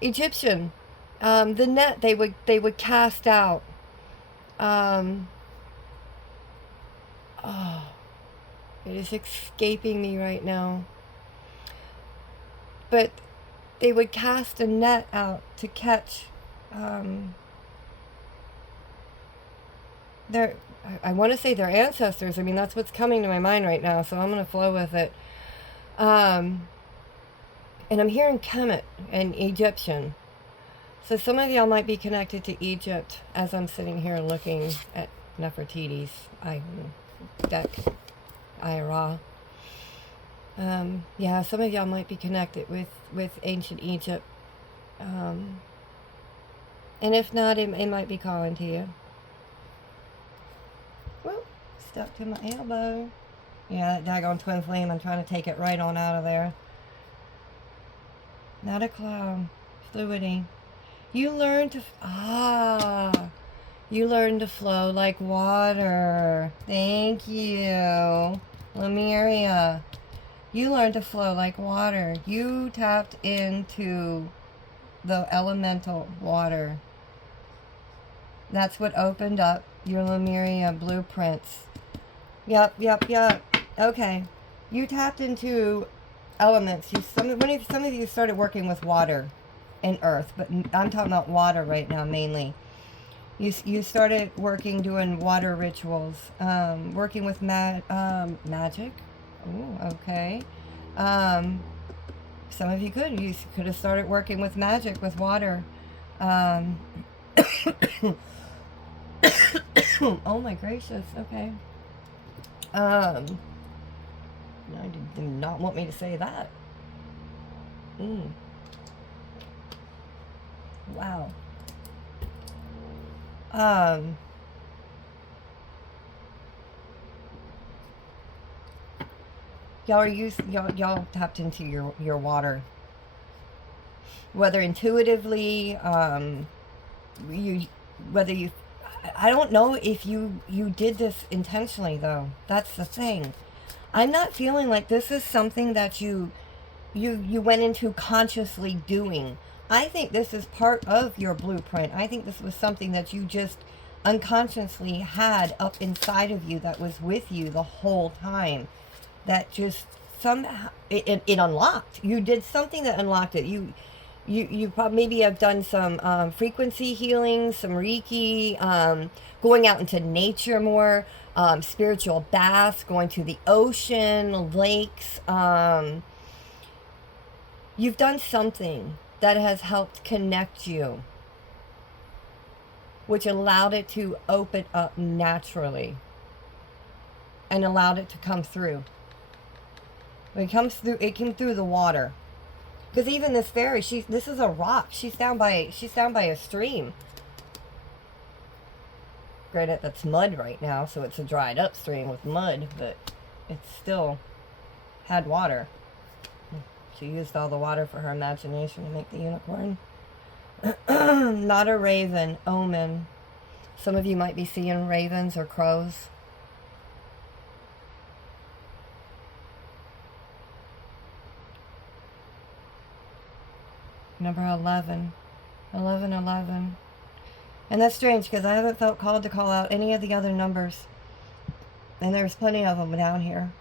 Egyptian. The net they would cast out. It is escaping me right now. But they would cast a net out to catch their, I want to say their ancestors. I mean, that's what's coming to my mind right now, so I'm going to flow with it. And I'm hearing Kemet and Egyptian. So some of y'all might be connected to Egypt as I'm sitting here looking at Nefertiti's deck, Ira. Yeah, some of y'all might be connected with ancient Egypt. And if not, it might be calling to you. Whoop, stuck to my elbow. Yeah, that daggone twin flame, I'm trying to take it right on out of there. Not a cloud. Fluidity. You learn to, you learn to flow like water. Thank you, Lemuria. You learned to flow like water. You tapped into the elemental water. That's what opened up your Lemuria blueprints. Yep. Okay. You tapped into elements. Some of you started working with water and earth, but I'm talking about water right now mainly. You started doing water rituals, working with magic. Oh, okay. Some of you could have started working with magic, with water. Oh my gracious, okay. I did not want me to say that. Wow. y'all tapped into your water, whether intuitively, you whether you I don't know if you did this intentionally, though. That's the thing. I'm not feeling like this is something that you went into consciously doing. I think this is part of your blueprint. I think this was something that you just unconsciously had up inside of you, that was with you the whole time, that just somehow it unlocked. You did something that unlocked it. You probably maybe have done some frequency healing, some Reiki, going out into nature more, spiritual baths, going to the ocean, lakes. You've done something that has helped connect you, which allowed it to open up naturally and allowed it to come through. When it comes through, it came through the water. Because even this fairy, this is a rock. She's down by a stream. Granted, that's mud right now, so it's a dried up stream with mud, but it still had water. She used all the water for her imagination to make the unicorn. Not a raven, omen. Some of you might be seeing ravens or crows. Number 11. 11, 11. And that's strange because I haven't felt called to call out any of the other numbers. And there's plenty of them down here.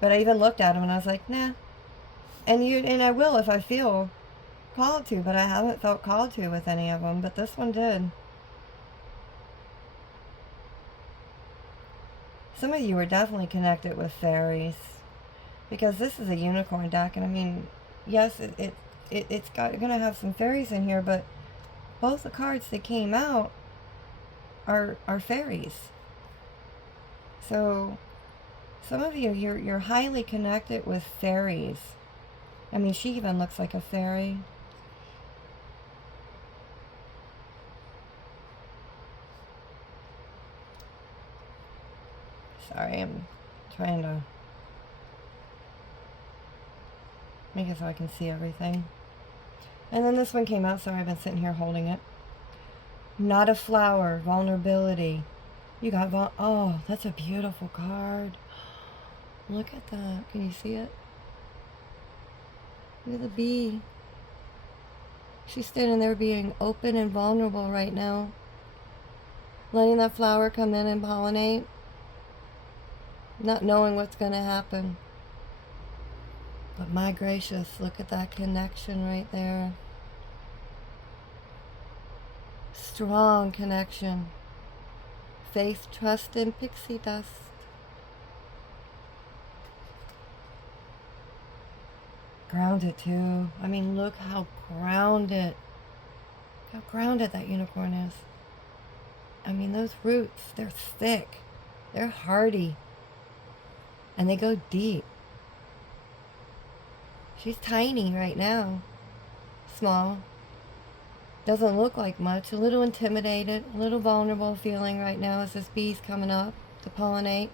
But I even looked at them and I was like, nah. And I will if I feel called to, but I haven't felt called to with any of them. But this one did. Some of you are definitely connected with fairies. Because this is a unicorn deck. And I mean, yes, it's gonna have some fairies in here, but both the cards that came out are fairies. So some of you, you're highly connected with fairies. I mean, she even looks like a fairy. Sorry, I'm trying to make it so I can see everything. And then this one came out, sorry, I've been sitting here holding it. Not a flower, vulnerability. You got, oh, that's a beautiful card. Look at that. Can you see it? Look at the bee. She's standing there being open and vulnerable right now. Letting that flower come in and pollinate. Not knowing what's going to happen. But my gracious, look at that connection right there. Strong connection. Faith, trust, and pixie dust. Grounded too. I mean, look how grounded. How grounded that unicorn is. I mean, those roots, they're thick. They're hardy. And they go deep. She's tiny right now. Small. Doesn't look like much. A little intimidated. A little vulnerable feeling right now as this bee's coming up to pollinate.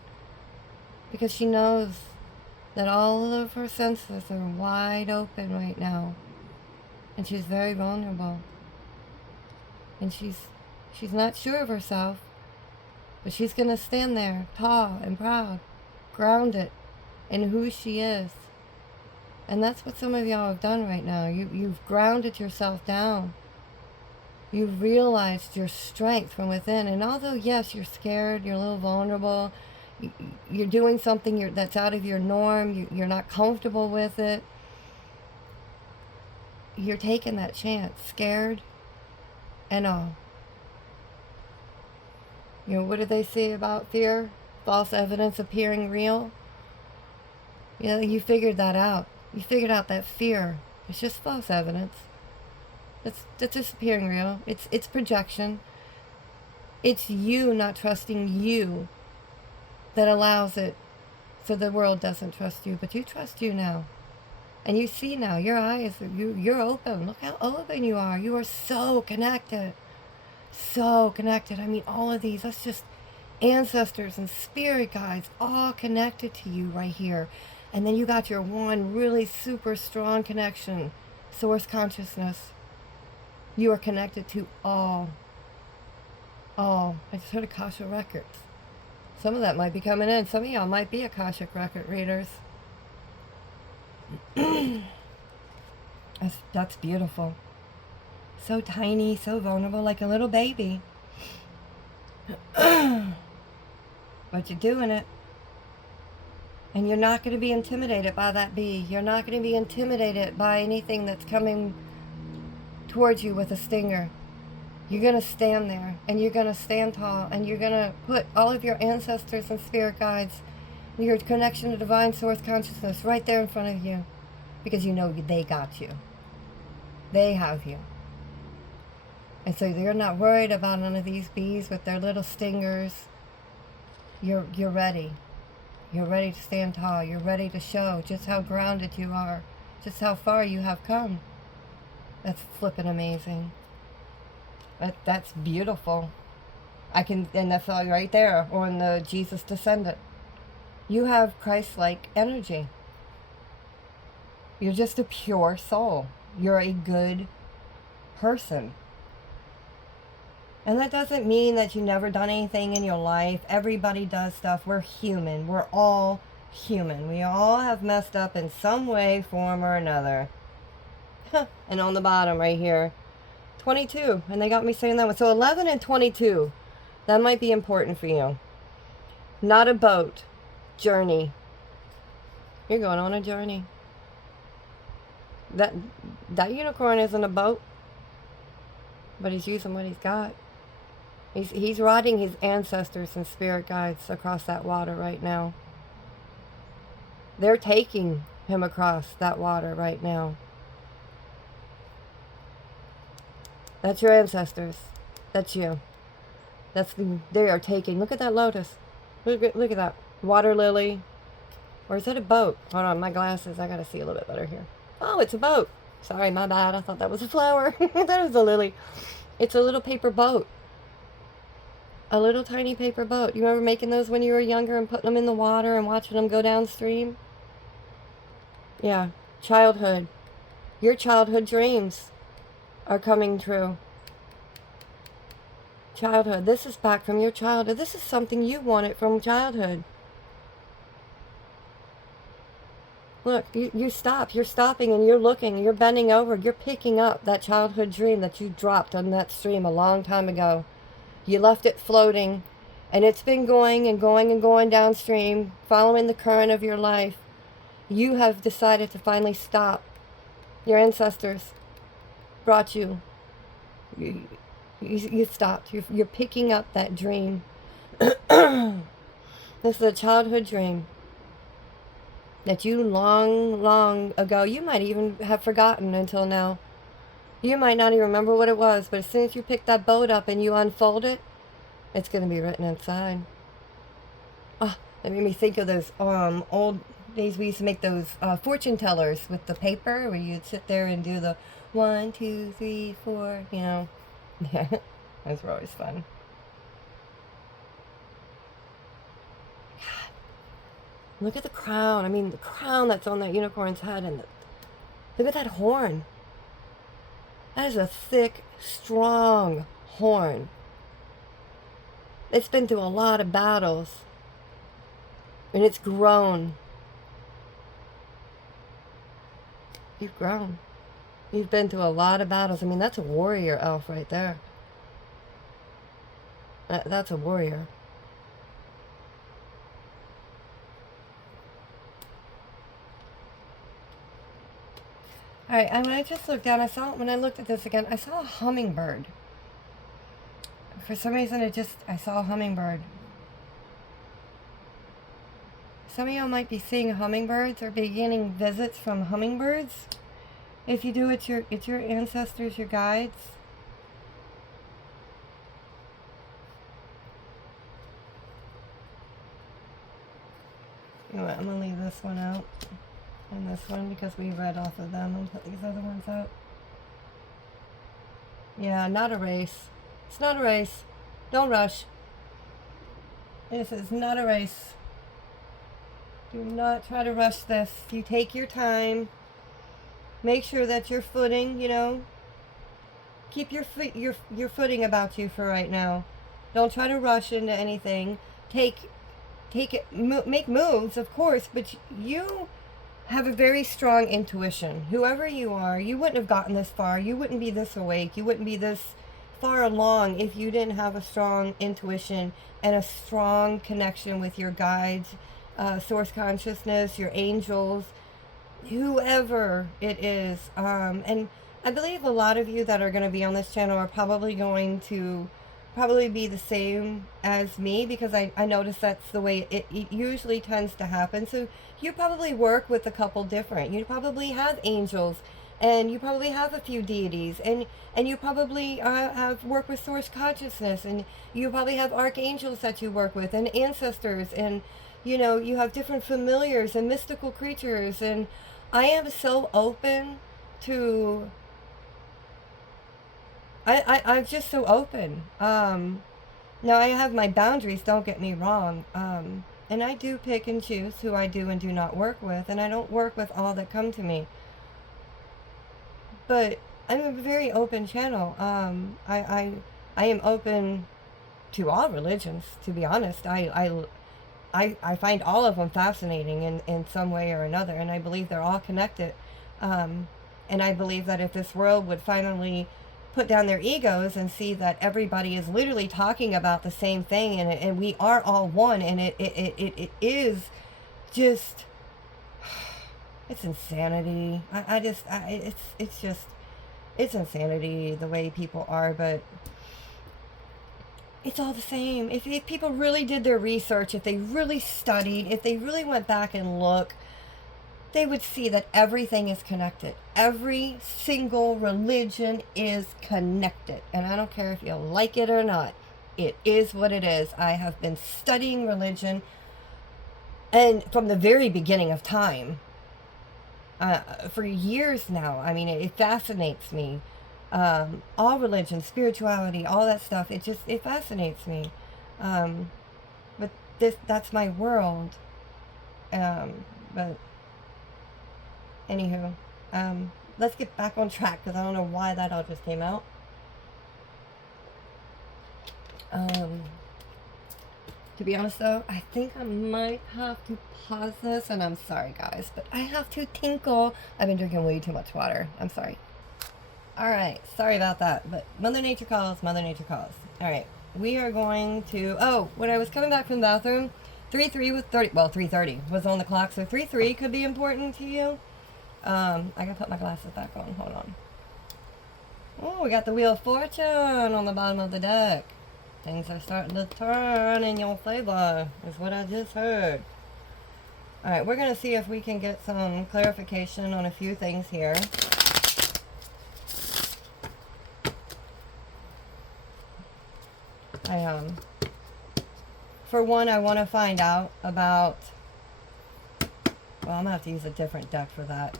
Because she knows that all of her senses are wide open right now. And she's very vulnerable. And she's not sure of herself. But she's going to stand there, tall and proud. Grounded in who she is. And that's what some of y'all have done right now. You've grounded yourself down. You've realized your strength from within. And although, yes, you're scared, you're a little vulnerable, you're doing something that's out of your norm, you're not comfortable with it, you're taking that chance, scared and all. You know, what do they say about fear? False evidence appearing real. You know, you figured that out. You figured out that fear is just false evidence. That's just appearing real. It's projection. It's you not trusting you that allows it so the world doesn't trust you. But you trust you now. And you see now, your eyes, you're open. Look how open you are. You are so connected. So connected. I mean, all of these, let's just ancestors and spirit guides all connected to you right here. And then you got your one really super strong connection, source consciousness. You are connected to all. I just heard Akasha Records. Some of that might be coming in. Some of y'all might be Akashic Record readers. That's beautiful. So tiny, so vulnerable, like a little baby. But you're doing it. And you're not going to be intimidated by that bee. You're not going to be intimidated by anything that's coming towards you with a stinger. You're going to stand there, and you're going to stand tall, and you're going to put all of your ancestors and spirit guides, your connection to divine source consciousness right there in front of you, because you know they got you. They have you. And so you're not worried about none of these bees with their little stingers. You're ready. You're ready to stand tall. You're ready to show just how grounded you are, just how far you have come. That's flippin' amazing. That's beautiful. And that's all right there on the Jesus Descendant. You have Christ-like energy. You're just a pure soul. You're a good person. And that doesn't mean that you've never done anything in your life. Everybody does stuff. We're human. We're all human. We all have messed up in some way, form, or another. And on the bottom right here, 22. And they got me saying that one. So 11 and 22. That might be important for you. Not a boat. Journey. You're going on a journey. That unicorn isn't a boat. But he's using what he's got. He's riding his ancestors and spirit guides across that water right now. They're taking him across that water right now. That's your ancestors. That's you. They are taking. Look at that lotus. Look at that water lily. Or is it a boat? Hold on, my glasses. I gotta see a little bit better here. Oh, it's a boat. Sorry, my bad. I thought that was a flower. I thought it was a lily. It's a little paper boat. A little tiny paper boat. You remember making those when you were younger and putting them in the water and watching them go downstream? Yeah. Childhood. Your childhood dreams are coming true. Childhood. This is back from your childhood. This is something you wanted from childhood. Look, you stop. You're stopping and you're looking. You're bending over. You're picking up that childhood dream that you dropped on that stream a long time ago. You left it floating, and it's been going and going and going downstream, following the current of your life. You have decided to finally stop. Your ancestors brought you. You stopped. You're picking up that dream. This is a childhood dream that you long ago, you might even have forgotten until now. You might not even remember what it was, but as soon as you pick that boat up and you unfold it, it's going to be written inside. Oh, that made me think of those old days we used to make those fortune tellers with the paper, where you'd sit there and do the 1, 2, 3, 4, you know. Yeah, those were always fun. God. Look at the crown. I mean, the crown that's on that unicorn's head, and look at that horn. That is a thick, strong horn. It's been through a lot of battles. And it's grown. You've grown. You've been through a lot of battles. I mean, that's a warrior elf right there. That's a warrior. Alright, and when I just looked down, when I looked at this again, I saw a hummingbird. For some reason, I saw a hummingbird. Some of y'all might be seeing hummingbirds or beginning visits from hummingbirds. If you do, it's your ancestors, your guides. You know what, I'm going to leave this one out. And this one, because we read off of them, and put these other ones out. Yeah, not a race. It's not a race. Don't rush. This is not a race. Do not try to rush this. You take your time. Make sure that your footing, keep your footing about you for right now. Don't try to rush into anything. Make moves, of course, but you have a very strong intuition. Whoever you are, you wouldn't have gotten this far. You wouldn't be this awake. You wouldn't be this far along if you didn't have a strong intuition and a strong connection with your guides, source consciousness, your angels, whoever it is. And I believe a lot of you that are going to be on this channel are probably going to be the same as me, because I notice that's the way it usually tends to happen. So you probably work with a couple different. You probably have angels, and you probably have a few deities, and you probably have worked with source consciousness, and you probably have archangels that you work with, and ancestors, and you have different familiars and mystical creatures. And I am so open to I'm just so open. Now I have my boundaries, don't get me wrong. And I do pick and choose who I do and do not work with, and I don't work with all that come to me. But I'm a very open channel. I am open to all religions, to be honest. I find all of them fascinating in some way or another, and I believe they're all connected. And I believe that if this world would finally put down their egos and see that everybody is literally talking about the same thing, and we are all one, and it is just, it's insanity. It's insanity the way people are, but it's all the same. If people really did their research, if they really studied, if they really went back and looked, they would see that everything is connected. Every single religion is connected. And I don't care if you like it or not. It is what it is. I have been studying religion, and from the very beginning of time, for years now. I mean, it fascinates me. All religion, spirituality, all that stuff, it fascinates me. But that's my world. But anywho, let's get back on track, because I don't know why that all just came out. To be honest though, I think I might have to pause this, and I'm sorry guys, but I have to tinkle. I've been drinking way too much water. I'm sorry. Alright, sorry about that, but Mother Nature calls, Mother Nature calls. Alright, we are going to, when I was coming back from the bathroom, 3:30 was on the clock, so 3:3 could be important to you. I gotta put my glasses back on, hold on. Oh, we got the Wheel of Fortune on the bottom of the deck. Things are starting to turn in your favor, is what I just heard. Alright, we're gonna see if we can get some clarification on a few things here. For one, I want to find out about, well, I'm going to have to use a different deck for that,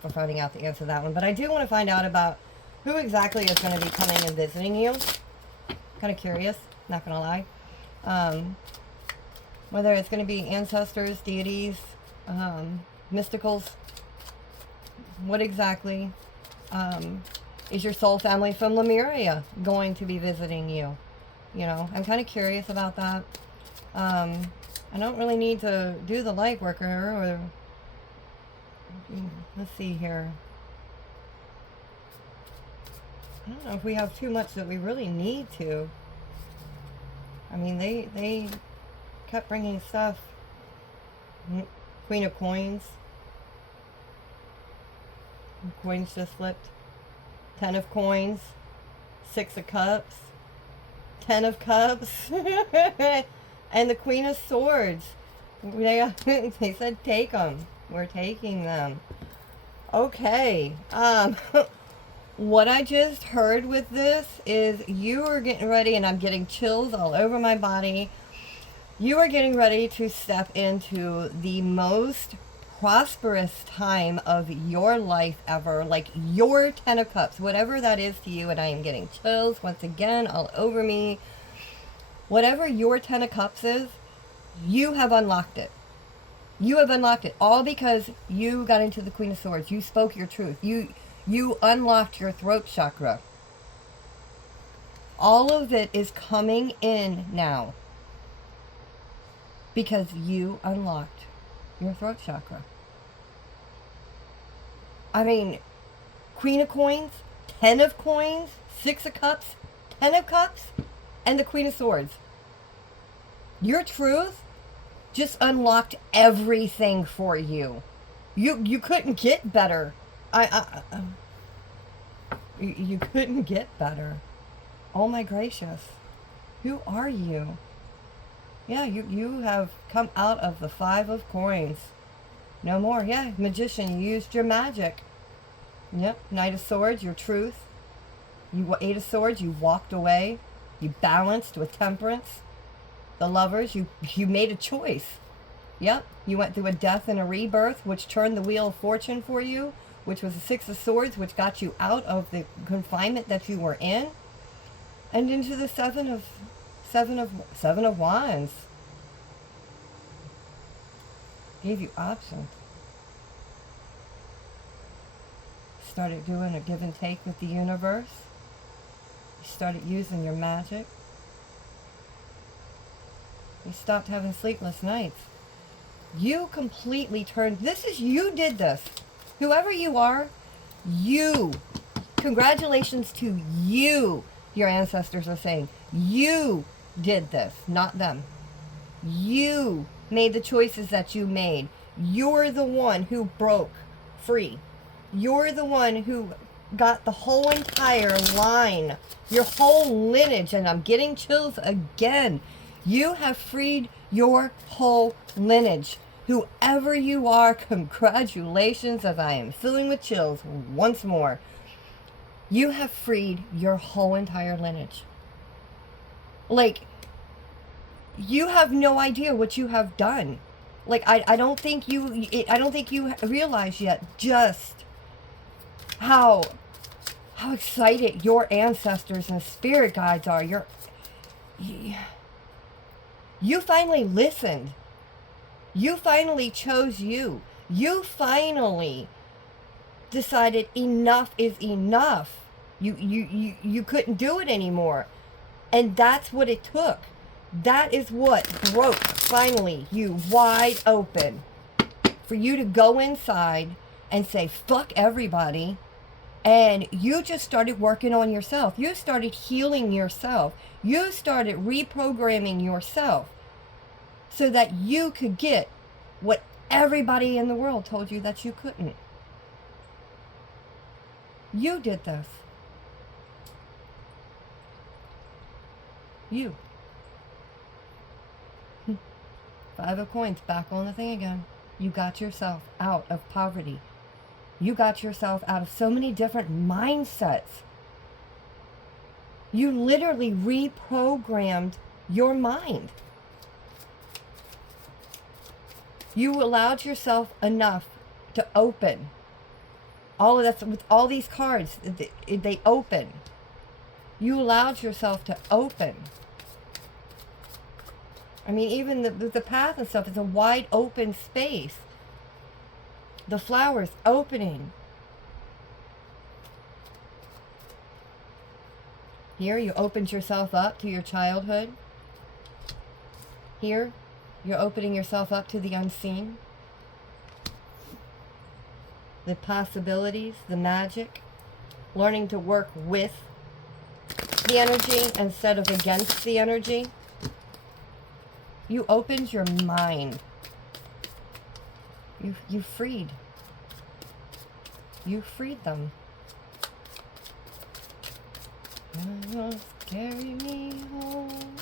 for finding out the answer to that one. But I do want to find out about who exactly is going to be coming and visiting you. Kind of curious, not going to lie. Whether it's going to be ancestors, deities, mysticals. What exactly is your soul family from Lemuria going to be visiting you? I'm kind of curious about that. I don't really need to do the light worker, or let's see here. I don't know if we have too much that we really need to. I mean, they kept bringing stuff. Queen of Coins. Coins just flipped. 10 of Coins. 6 of Cups. 10 of Cups. And the Queen of Swords. They said take them. We're taking them. Okay. What I just heard with this is you are getting ready, and I'm getting chills all over my body. You are getting ready to step into the most prosperous time of your life ever, like your 10 of Cups, whatever that is to you. And I am getting chills once again all over me. Whatever your Ten of Cups is, you have unlocked it. You have unlocked it all because you got into the Queen of Swords. You spoke your truth. You unlocked your throat chakra. All of it is coming in now because you unlocked your throat chakra. I mean, Queen of Coins, 10 of Coins, 6 of Cups, 10 of Cups, and the Queen of Swords. Your truth just unlocked everything for you. You couldn't get better. You couldn't get better. Oh my gracious. Who are you? Yeah, you have come out of the 5 of Coins. No more. Yeah, Magician, you used your magic. Yep, Knight of Swords, your truth. You 8 of Swords, you walked away. You balanced with Temperance. The Lovers, you made a choice. Yep, you went through a death and a rebirth, which turned the wheel of fortune for you, which was the 6 of Swords, which got you out of the confinement that you were in, and into the seven of Wands. Gave you options. Started doing a give and take with the universe. You started using your magic. You stopped having sleepless nights. You completely turned, you did this. Whoever you are, congratulations to you, your ancestors are saying. You did this, not them. You made the choices that you made. You're the one who broke free. You're the one who got the whole entire line, your whole lineage, and I'm getting chills again. You have freed your whole lineage. Whoever you are, congratulations, as I am filling with chills once more. You have freed your whole entire lineage. Like, you have no idea what you have done. Like, I don't think you realize yet just how excited your ancestors and spirit guides are. You finally listened. You finally chose you. You finally decided enough is enough. You couldn't do it anymore. And that's what it took. That is what broke, finally, you wide open. For you to go inside and say, fuck everybody. And you just started working on yourself. You started healing yourself. You started reprogramming yourself so that you could get what everybody in the world told you that you couldn't. You did this. You. 5 of Coins, back on the thing again. You got yourself out of poverty. You got yourself out of so many different mindsets. You literally reprogrammed your mind. You allowed yourself enough to open. All of that, with all these cards, they open. You allowed yourself to open. I mean, even the path and stuff is a wide open space. The flowers opening. Here, you opened yourself up to your childhood. Here, you're opening yourself up to the unseen. The possibilities, the magic. Learning to work with the energy instead of against the energy. You opened your mind. You freed. You freed them. Carry me home.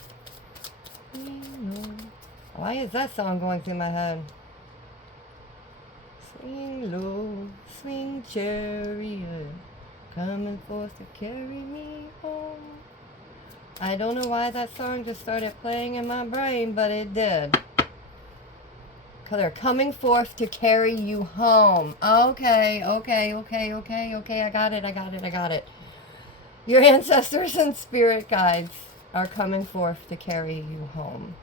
Why is that song going through my head? Swing low, swing chariot, coming forth to carry me home. I don't know why that song just started playing in my brain, but it did. Because they're coming forth to carry you home. Okay. I got it. Your ancestors and spirit guides. are coming forth to carry you home.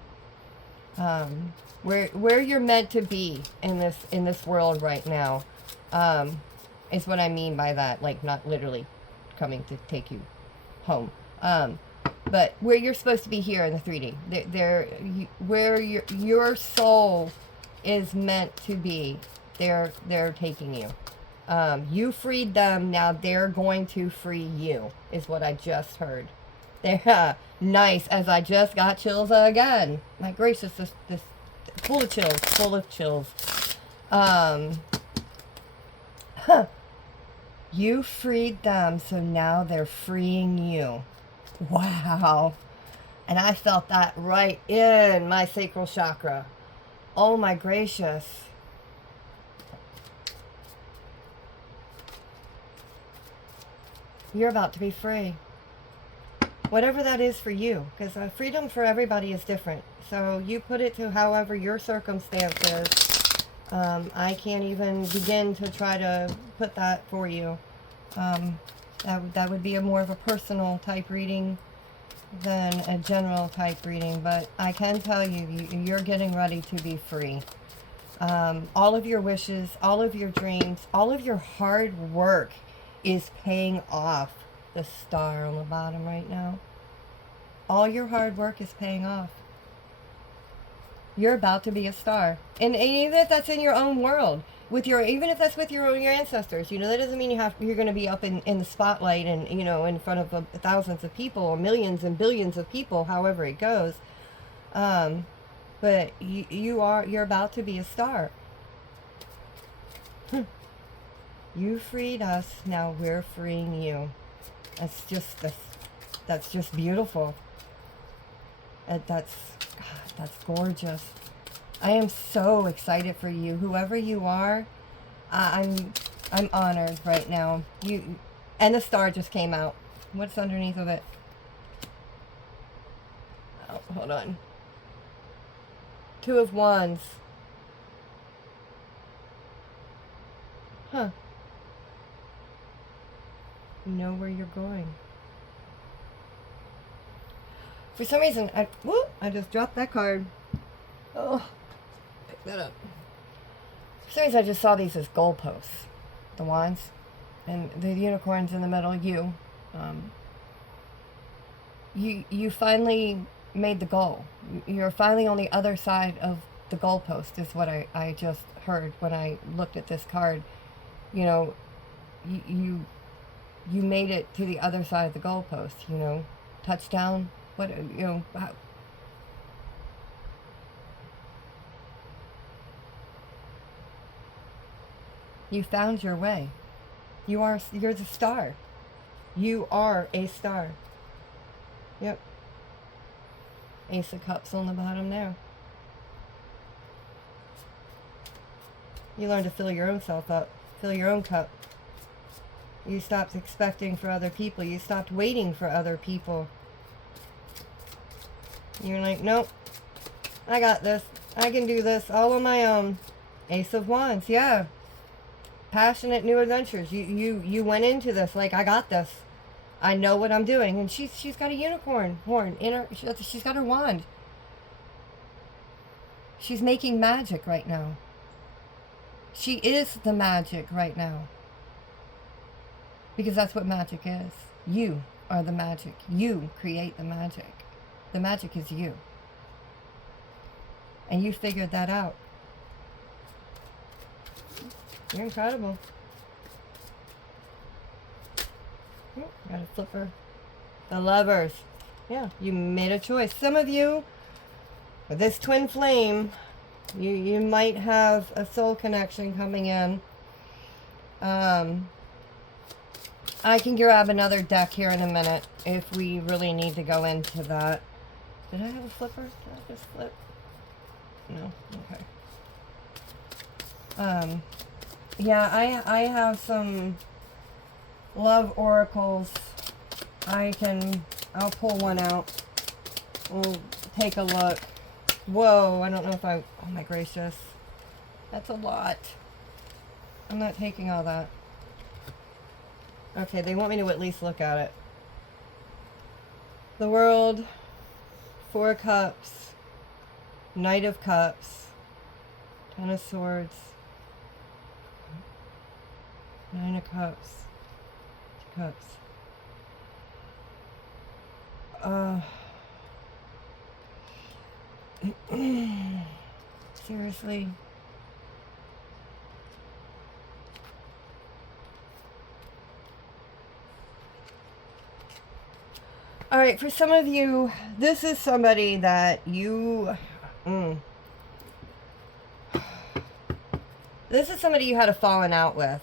Where you're meant to be in this world right now, is what I mean by that. Like, not literally coming to take you home, but where you're supposed to be here in the 3D. Where your soul is meant to be. They're taking you. You freed them. Now they're going to free you. Is what I just heard. They're nice. As I just got chills again. My gracious, this full of chills. Full of chills. You freed them, so now they're freeing you. Wow. And I felt that right in my sacral chakra. Oh my gracious. You're about to be free. Whatever that is for you. Because freedom for everybody is different. So you put it to however your circumstances. I can't even begin to try to put that for you. That would be a more of a personal type reading than a general type reading. But I can tell you, you're getting ready to be free. All of your wishes, all of your dreams, all of your hard work is paying off. The star on the bottom right now. All your hard work is paying off. You're about to be a star. And even if that's in your own world, even if that's with your ancestors, that doesn't mean you're going to be up in the spotlight and, in front of thousands of people or millions and billions of people, however it goes. But you're about to be a star. You freed us, now we're freeing you. That's just beautiful. That's gorgeous. I am so excited for you, whoever you are. I'm honored right now. And the star just came out. What's underneath of it? Oh, hold on. 2 of Wands. Huh. You know where you're going. For some reason, I just dropped that card. Oh, pick that up. For some reason, I just saw these as goalposts. The wands. And the unicorns in the middle, you. You finally made the goal. You're finally on the other side of the goalpost, is what I just heard when I looked at this card. You made it to the other side of the goalpost, touchdown. What, how, you found your way. You're the star. You are a star. Yep. Ace of Cups on the bottom there. You learn to fill your own self up. Fill your own cup. You stopped expecting for other people. You stopped waiting for other people. You're like, nope, I got this. I can do this all on my own. Ace of Wands, yeah. Passionate new adventures. You went into this like, I got this. I know what I'm doing. And she's got a unicorn horn in her. She's got her wand. She's making magic right now. She is the magic right now. Because that's what magic is. You are the magic. You create the magic. The magic is you. And you figured that out. You're incredible. Got a flipper. The Lovers. Yeah, you made a choice. Some of you, with this twin flame, you might have a soul connection coming in. I can grab another deck here in a minute if we really need to go into that. Did I have a flipper? Did I just flip? No? Okay. Yeah, I have some love oracles. I'll pull one out. We'll take a look. Whoa, I don't know if oh my gracious. That's a lot. I'm not taking all that. Okay, they want me to at least look at it. The World, Four of Cups, Knight of Cups, Ten of Swords, Nine of Cups, Cups. Seriously. All right, for some of you, this is somebody that you... This is somebody you had a falling out with.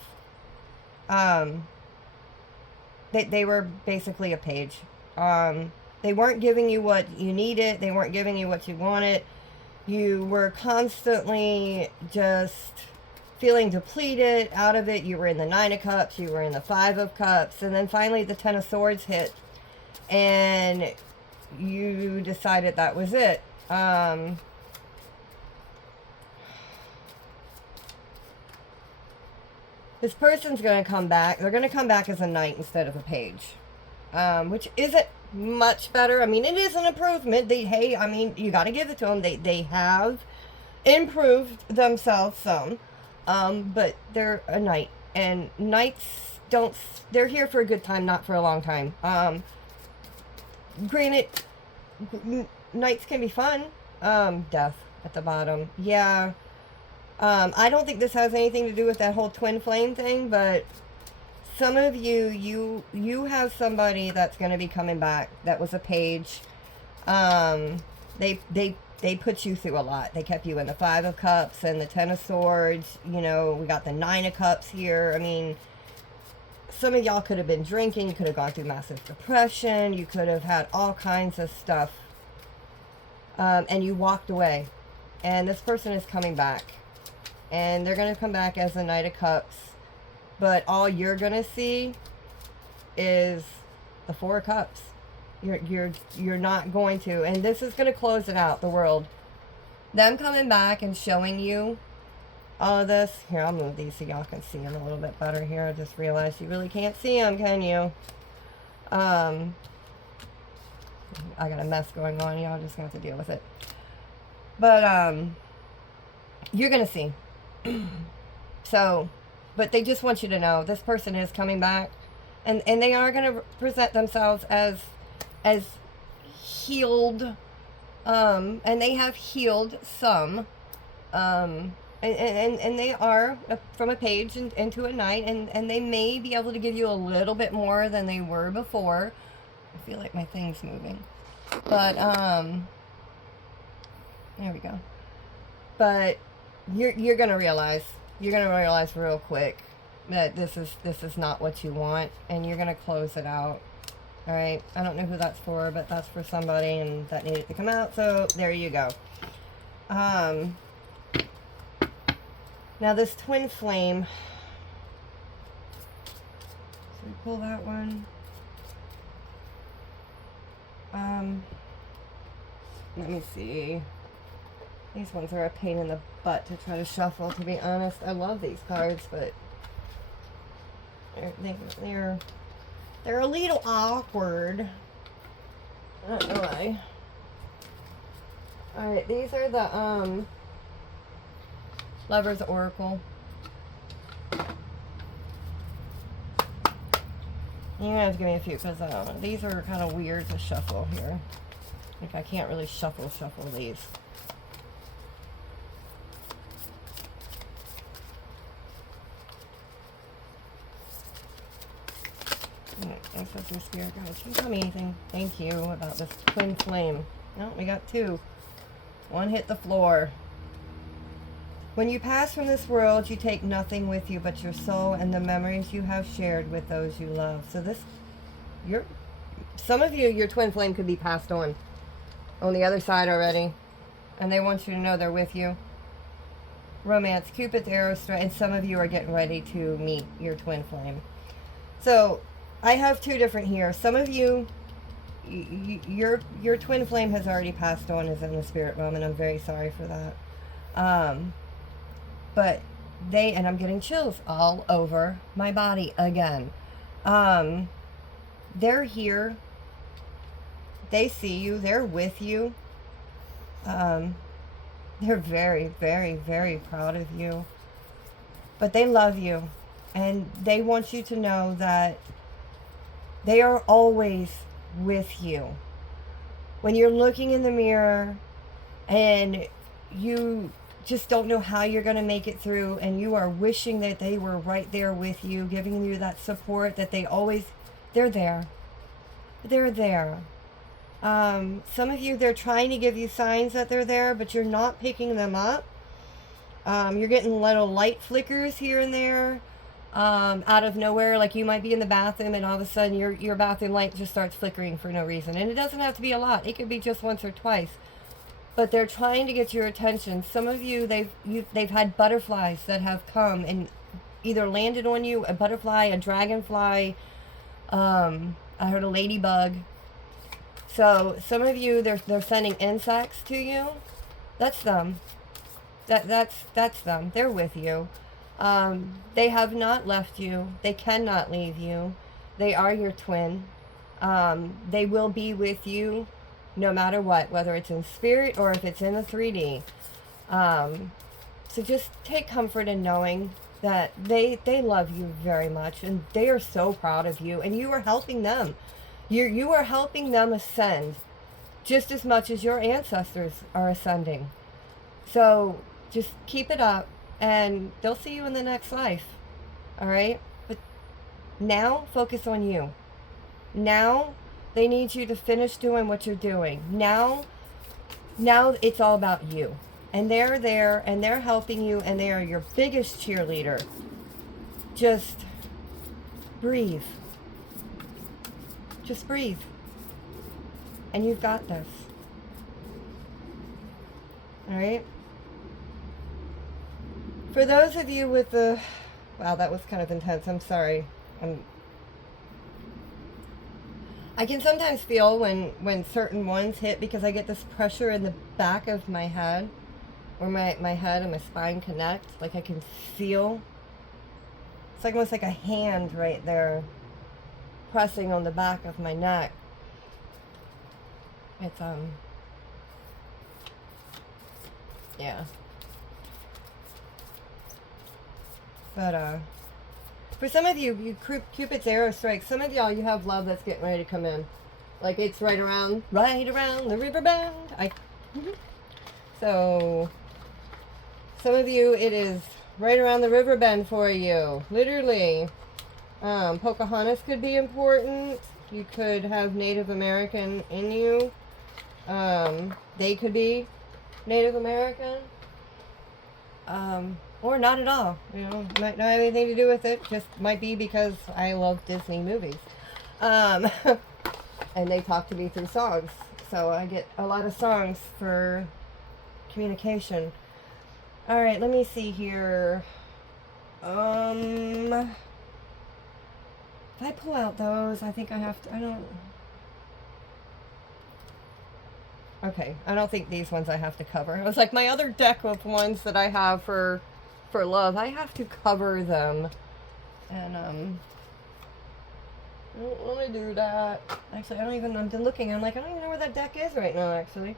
They were basically a page. They weren't giving you what you needed. They weren't giving you what you wanted. You were constantly just feeling depleted out of it. You were in the Nine of Cups. You were in the Five of Cups. And then finally the Ten of Swords hit. And you decided that was it. This person's going to come back. They're going to come back as a knight instead of a page. Which isn't much better. I mean, it is an improvement. Hey, I mean, you got to give it to them. They have improved themselves some. But they're a knight. And knights they're here for a good time, not for a long time. Granted, nights can be fun. Death at the bottom. Yeah. I don't think this has anything to do with that whole twin flame thing, but some of you have somebody that's going to be coming back that was a page. They put you through a lot. They kept you in the Five of Cups and the Ten of Swords. You know, we got the Nine of Cups here. I mean, some of y'all could have been drinking. You could have gone through massive depression. You could have had all kinds of stuff. And you walked away. And this person is coming back. And they're going to come back as the Knight of Cups. But all you're going to see is the Four of Cups. You're not going to. And this is going to close it out, the world. Them coming back and showing you all of this. Here, I'll move these so y'all can see them a little bit better here. I just realized you really can't see them, can you? I got a mess going on. Y'all just have to deal with it. But, you're going to see. So, but they just want you to know this person is coming back. And they are going to present themselves as healed. And they have healed some. And they are from a page into a knight, and they may be able to give you a little bit more than they were before. I feel like my thing's moving, but there we go. But you're gonna realize real quick that this is not what you want, and you're gonna close it out. All right, I don't know who that's for, but that's for somebody, and that needed to come out. So there you go. Now this twin flame, so we pull that one. Let me see. These ones are a pain in the butt to try to shuffle, to be honest. I love these cards, but they're a little awkward. I don't know why. Alright, these are the Lover's Oracle. You're gonna have to give me a few because these are kind of weird to shuffle here. Like I can't really shuffle these. Ancestor Spirit Guides, can you tell me anything? Thank you about this twin flame. No, we got two. One hit the floor. When you pass from this world, you take nothing with you but your soul and the memories you have shared with those you love. So this, some of you, your twin flame could be passed on the other side already. And they want you to know they're with you. Romance, Cupid's arrow strike, and some of you are getting ready to meet your twin flame. So, I have two different here. Some of you, your twin flame has already passed on, is in the spirit realm, and I'm very sorry for that. But and I'm getting chills all over my body again. They're here. they see you. They're with you. They're very, very, very proud of you. But they love you. And they want you to know that they are always with you. When you're looking in the mirror and you just don't know how you're going to make it through, and you are wishing that they were right there with you, giving you that support that they're there. They're there. Some of you, they're trying to give you signs that they're there, but you're not picking them up. You're getting little light flickers here and there, out of nowhere. Like you might be in the bathroom and all of a sudden your bathroom light just starts flickering for no reason. And it doesn't have to be a lot. It could be just once or twice. But they're trying to get your attention. Some of you, they've had butterflies that have come and either landed on you, a butterfly, a dragonfly, I heard a ladybug. So some of you, they're sending insects to you. That's them. That's them. They're with you. They have not left you. They cannot leave you. They are your twin. They will be with you no matter what, whether it's in spirit or if it's in the 3D. So just take comfort in knowing that they love you very much, and they are so proud of you, and you are helping them. You are helping them ascend just as much as your ancestors are ascending. So just keep it up, and they'll see you in the next life. All right? But now focus on you. Now they need you to finish doing what you're doing. Now it's all about you. And they're there, and they're helping you, and they are your biggest cheerleader. Just breathe. Just breathe. And you've got this. All right? For those of you with the... Wow, that was kind of intense. I'm sorry. I can sometimes feel when certain ones hit, because I get this pressure in the back of my head, where my head and my spine connect. Like I can feel, it's like almost like a hand right there pressing on the back of my neck. It's yeah. But for some of you, Cupid's arrow strikes. Some of y'all, you have love that's getting ready to come in. Like it's right around the river bend. So some of you, it is right around the river bend for you. Literally. Pocahontas could be important. You could have Native American in you. They could be Native American. Or not at all. You know, might not have anything to do with it. Just might be because I love Disney movies. And they talk to me through songs. So I get a lot of songs for communication. Alright, let me see here. If I pull out those, I think I have to, okay, I don't think these ones I have to cover. It was like my other deck of ones that I have for love, I have to cover them. And, I don't want to do that. Actually, I'm looking, I'm like, I don't even know where that deck is right now, actually.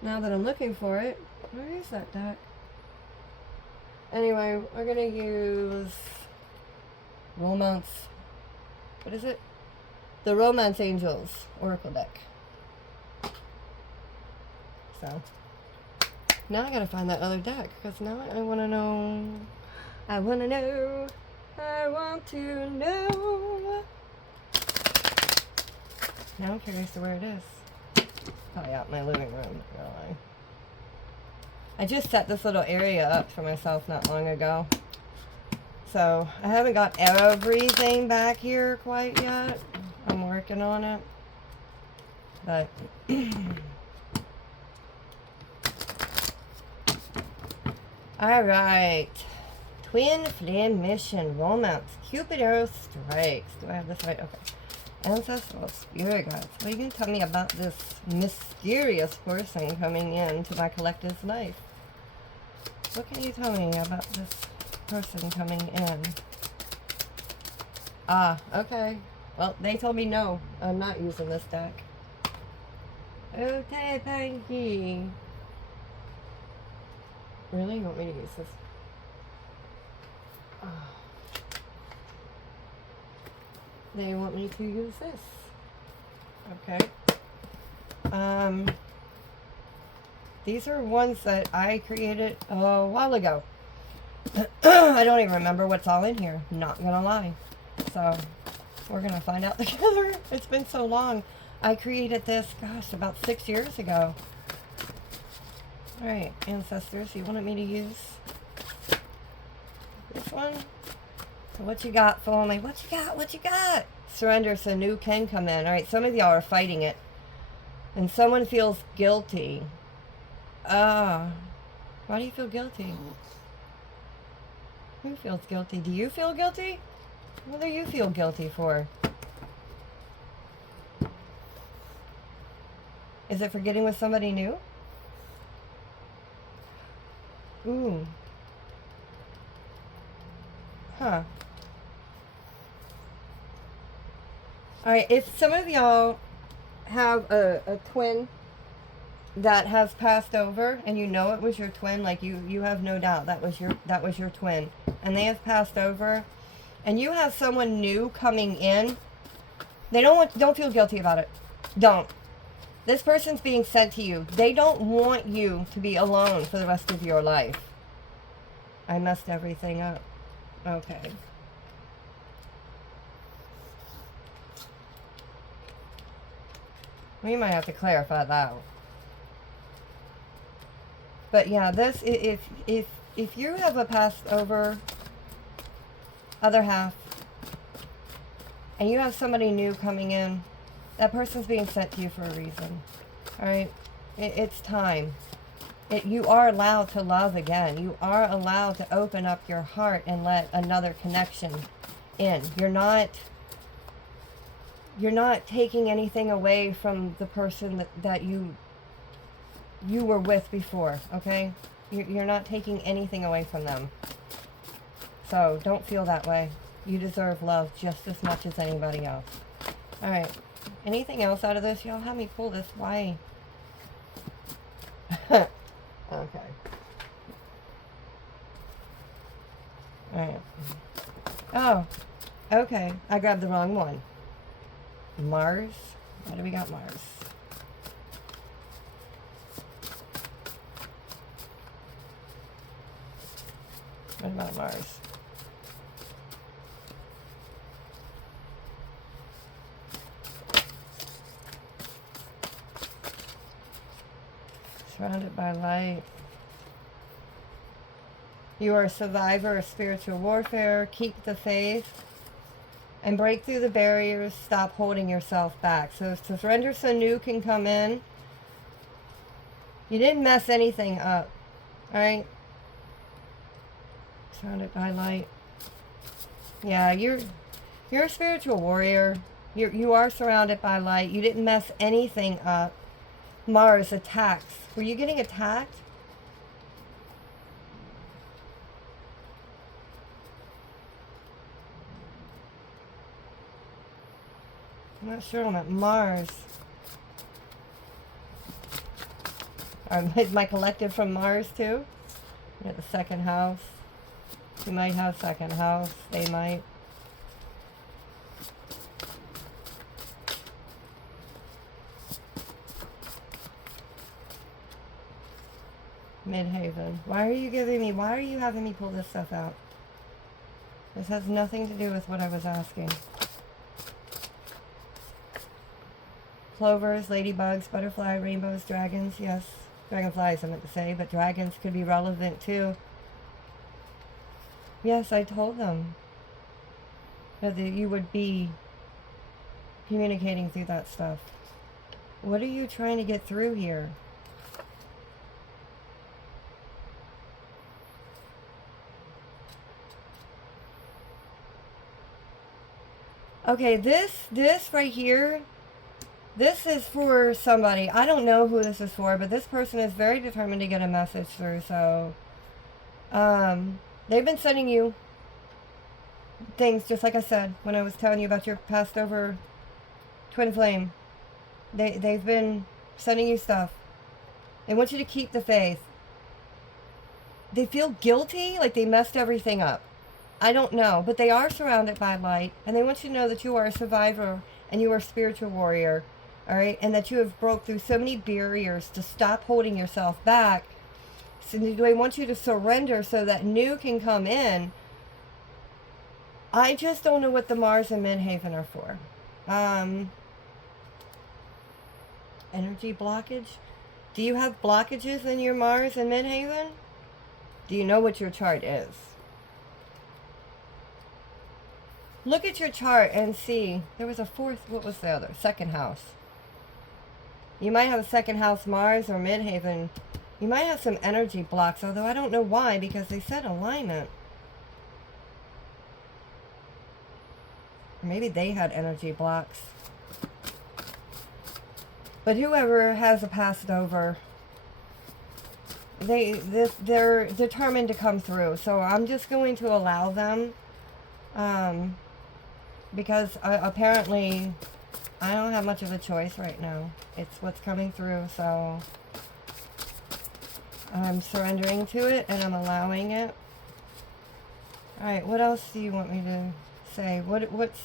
Now that I'm looking for it, where is that deck? Anyway, we're going to use Romance. What is it? The Romance Angels Oracle deck. So, now I gotta find that other deck, because now I want to know. I want to know. I want to know. Now I'm curious to where it is. Probably out in my living room, really. I just set this little area up for myself not long ago. So, I haven't got everything back here quite yet. I'm working on it. But... Alright. Twin Flame Mission. Romance. Cupid Arrow Strikes. Do I have this right? Okay. Ancestral Spirit Guides. What are you going to tell me about this mysterious person coming into my collective's life? What can you tell me about this person coming in? Ah, okay. Well, they told me no. I'm not using this deck. Okay, Panky. Really? You want me to use this? Oh. They want me to use this. Okay. These are ones that I created a while ago. I don't even remember what's all in here. Not gonna lie. So, we're gonna find out together. It's been so long. I created this, gosh, about 6 years ago. Alright, ancestors, you wanted me to use this one? So what you got for me? What you got? What you got? Surrender so new can come in. Alright, some of y'all are fighting it. And someone feels guilty. Why do you feel guilty? Who feels guilty? Do you feel guilty? What do you feel guilty for? Is it for getting with somebody new? Ooh. Huh. Alright, if some of y'all have a twin that has passed over and you know it was your twin, like you have no doubt that was your twin, and they have passed over and you have someone new coming in, don't feel guilty about it. Don't. This person's being sent to you. They don't want you to be alone for the rest of your life. I messed everything up. Okay. We might have to clarify that. But yeah, this, if you have a passed over other half and you have somebody new coming in, that person's being sent to you for a reason. Alright? It's time. You are allowed to love again. You are allowed to open up your heart and let another connection in. You're not taking anything away from the person that you were with before, okay? You're not taking anything away from them. So don't feel that way. You deserve love just as much as anybody else. Alright. Anything else out of this? Y'all have me pull this. Why? Okay. Alright. Oh. Okay. I grabbed the wrong one. Mars. Why do we got Mars? What about Mars? Surrounded by light. You are a survivor of spiritual warfare. Keep the faith. And break through the barriers. Stop holding yourself back. So surrender so new can come in. You didn't mess anything up. Alright? Surrounded by light. Yeah, you're a spiritual warrior. You are surrounded by light. You didn't mess anything up. Mars attacks. Were you getting attacked? I'm not sure on that. Mars. Is my collective from Mars too? You got the second house. You might have second house. They might. Midhaven. Why are you having me pull this stuff out? This has nothing to do with what I was asking. Clovers, ladybugs, butterfly, rainbows, dragons. Yes, dragonflies I meant to say, but dragons could be relevant too. Yes, I told them that you would be communicating through that stuff. What are you trying to get through here? Okay, this right here, this is for somebody. I don't know who this is for, but this person is very determined to get a message through, so they've been sending you things, just like I said when I was telling you about your passed over twin flame. They've been Sending you stuff. They want you to keep the faith. They feel guilty, like they messed everything up. I don't know, but they are surrounded by light, and they want you to know that you are a survivor and you are a spiritual warrior, all right? And that you have broke through so many barriers to stop holding yourself back. So they want you to surrender so that new can come in. I just don't know what the Mars and Midhaven are for. Energy blockage. Do you have blockages in your Mars and Midhaven? Do you know what your chart is? Look at your chart and see. There was a fourth, what was the other? Second house. You might have a second house Mars or Midhaven. You might have some energy blocks, although I don't know why, because they said alignment. Maybe they had energy blocks. But whoever has a passed over, they're determined to come through. So I'm just going to allow them, because apparently I don't have much of a choice right now. It's what's coming through, so I'm surrendering to it and I'm allowing it. All right, what else do you want me to say? What's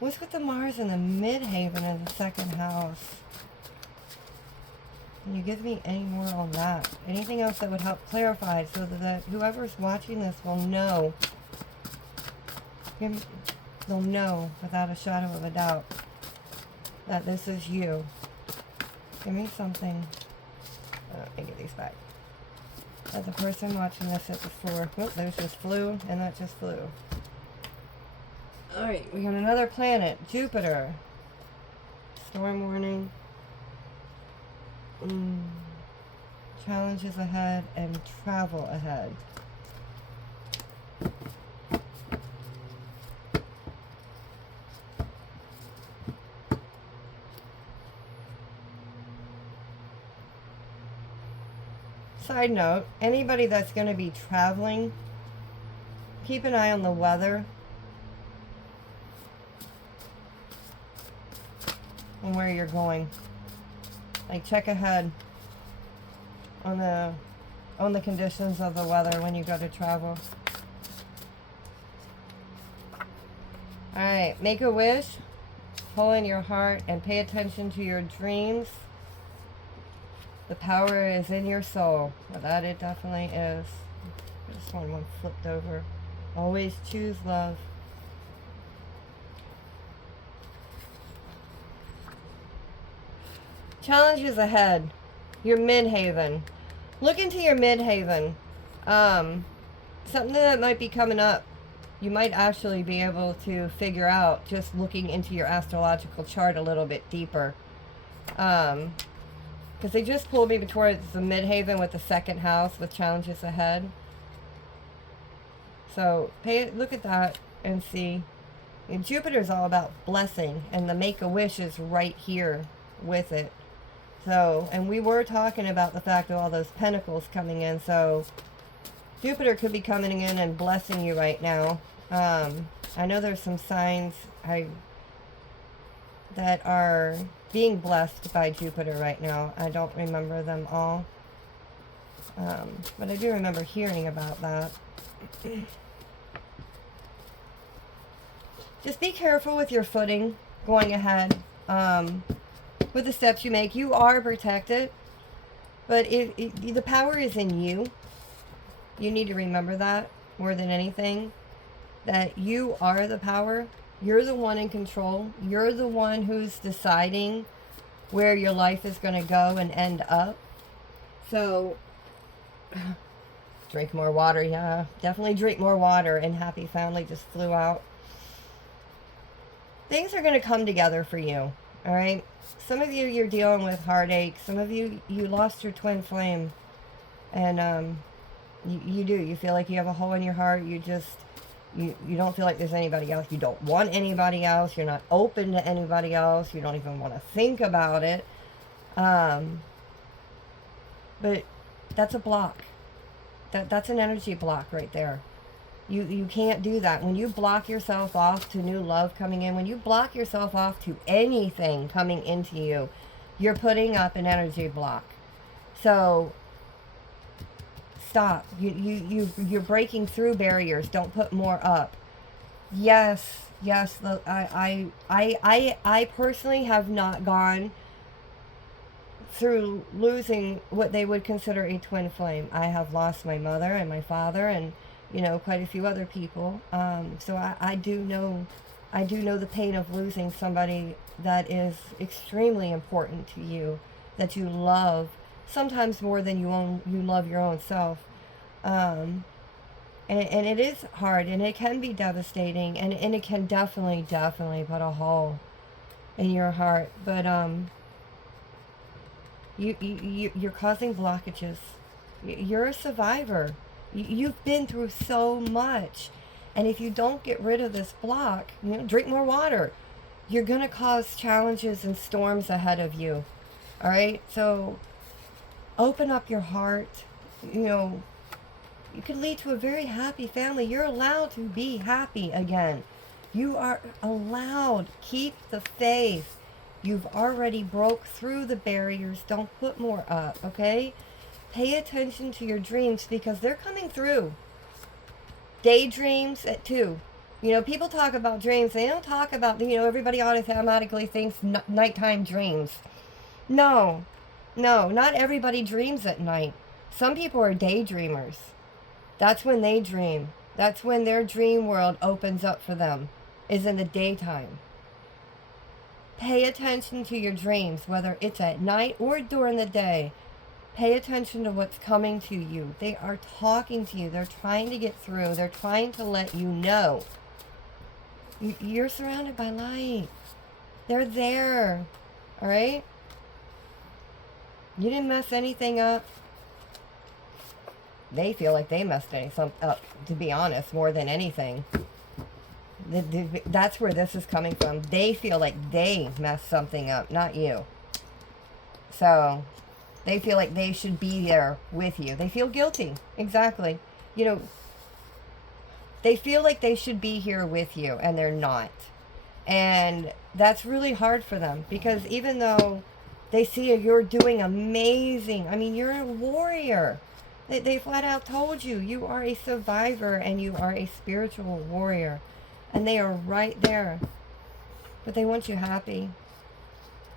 with the Mars and the Midhaven in the second house? Can you give me any more on that? Anything else that would help clarify so that whoever's watching this will know? They'll know without a shadow of a doubt that this is you. Give me something. Let me get these back. That the person watching this at the floor. Oh, those just flew, and that just flew. Alright, we got another planet, Jupiter. Storm warning. Challenges ahead and travel ahead. Side note, anybody that's going to be traveling, keep an eye on the weather and where you're going. Like, check ahead on the conditions of the weather when you go to travel. Alright, make a wish, pull in your heart, and pay attention to your dreams. The power is in your soul. Well, that it definitely is. This one flipped over. Always choose love. Challenges ahead. Your Midhaven. Look into your Midhaven. Something that might be coming up. You might actually be able to figure out just looking into your astrological chart a little bit deeper. Because they just pulled me towards the Midhaven with the second house with challenges ahead. So look at that and see. And Jupiter's all about blessing, and the Make-A-Wish is right here with it. So, and we were talking about the fact of all those pentacles coming in, so Jupiter could be coming in and blessing you right now. I know there's some signs that are being blessed by Jupiter right now. I don't remember them all. But I do remember hearing about that. Just be careful with your footing going ahead. With the steps you make, you are protected, but the power is in you. You need to remember that more than anything, that you are the power. You're the one in control. You're the one who's deciding where your life is going to go and end up. So drink more water. Yeah, definitely drink more water. And Happy Family just flew out. Things are going to come together for you. All right. Some of you, you're dealing with heartache. Some of you, you lost your twin flame. And you do. You feel like you have a hole in your heart. You just, you don't feel like there's anybody else. You don't want anybody else. You're not open to anybody else. You don't even want to think about it. But that's a block. That's an energy block right there. You can't do that. When you block yourself off to new love coming in, when you block yourself off to anything coming into you, You're putting up an energy block. So stop. You're breaking through barriers. Don't put more up. Yes, yes. I personally have not gone through losing what they would consider a twin flame. I have lost my mother and my father, and quite a few other people. So I do know the pain of losing somebody that is extremely important to you, that you love, sometimes more than you love your own self. And it is hard, and it can be devastating, and it can definitely put a hole in your heart. But you're causing blockages. You're a survivor. You've been through so much. And if you don't get rid of this block, drink more water. You're going to cause challenges and storms ahead of you. All right? So open up your heart. You could lead to a very happy family. You're allowed to be happy again. You are allowed. Keep the faith. You've already broke through the barriers. Don't put more up, okay? Pay attention to your dreams because they're coming through. Daydreams too. People talk about dreams. They don't talk about, everybody automatically thinks nighttime dreams. No, not everybody dreams at night. Some people are daydreamers. That's when they dream. That's when their dream world opens up for them, is in the daytime. Pay attention to your dreams, whether it's at night or during the day. Pay attention to what's coming to you. They are talking to you. They're trying to get through. They're trying to let you know. You're surrounded by light. They're there. All right? You didn't mess anything up. They feel like they messed anything up, to be honest, more than anything. That's where this is coming from. They feel like they messed something up, not you. So they feel like they should be there with you. They feel guilty. Exactly. They feel like they should be here with you, and they're not. And that's really hard for them, because even though they see you're doing amazing, you're a warrior. They flat out told you, you are a survivor and you are a spiritual warrior. And they are right there. But they want you happy.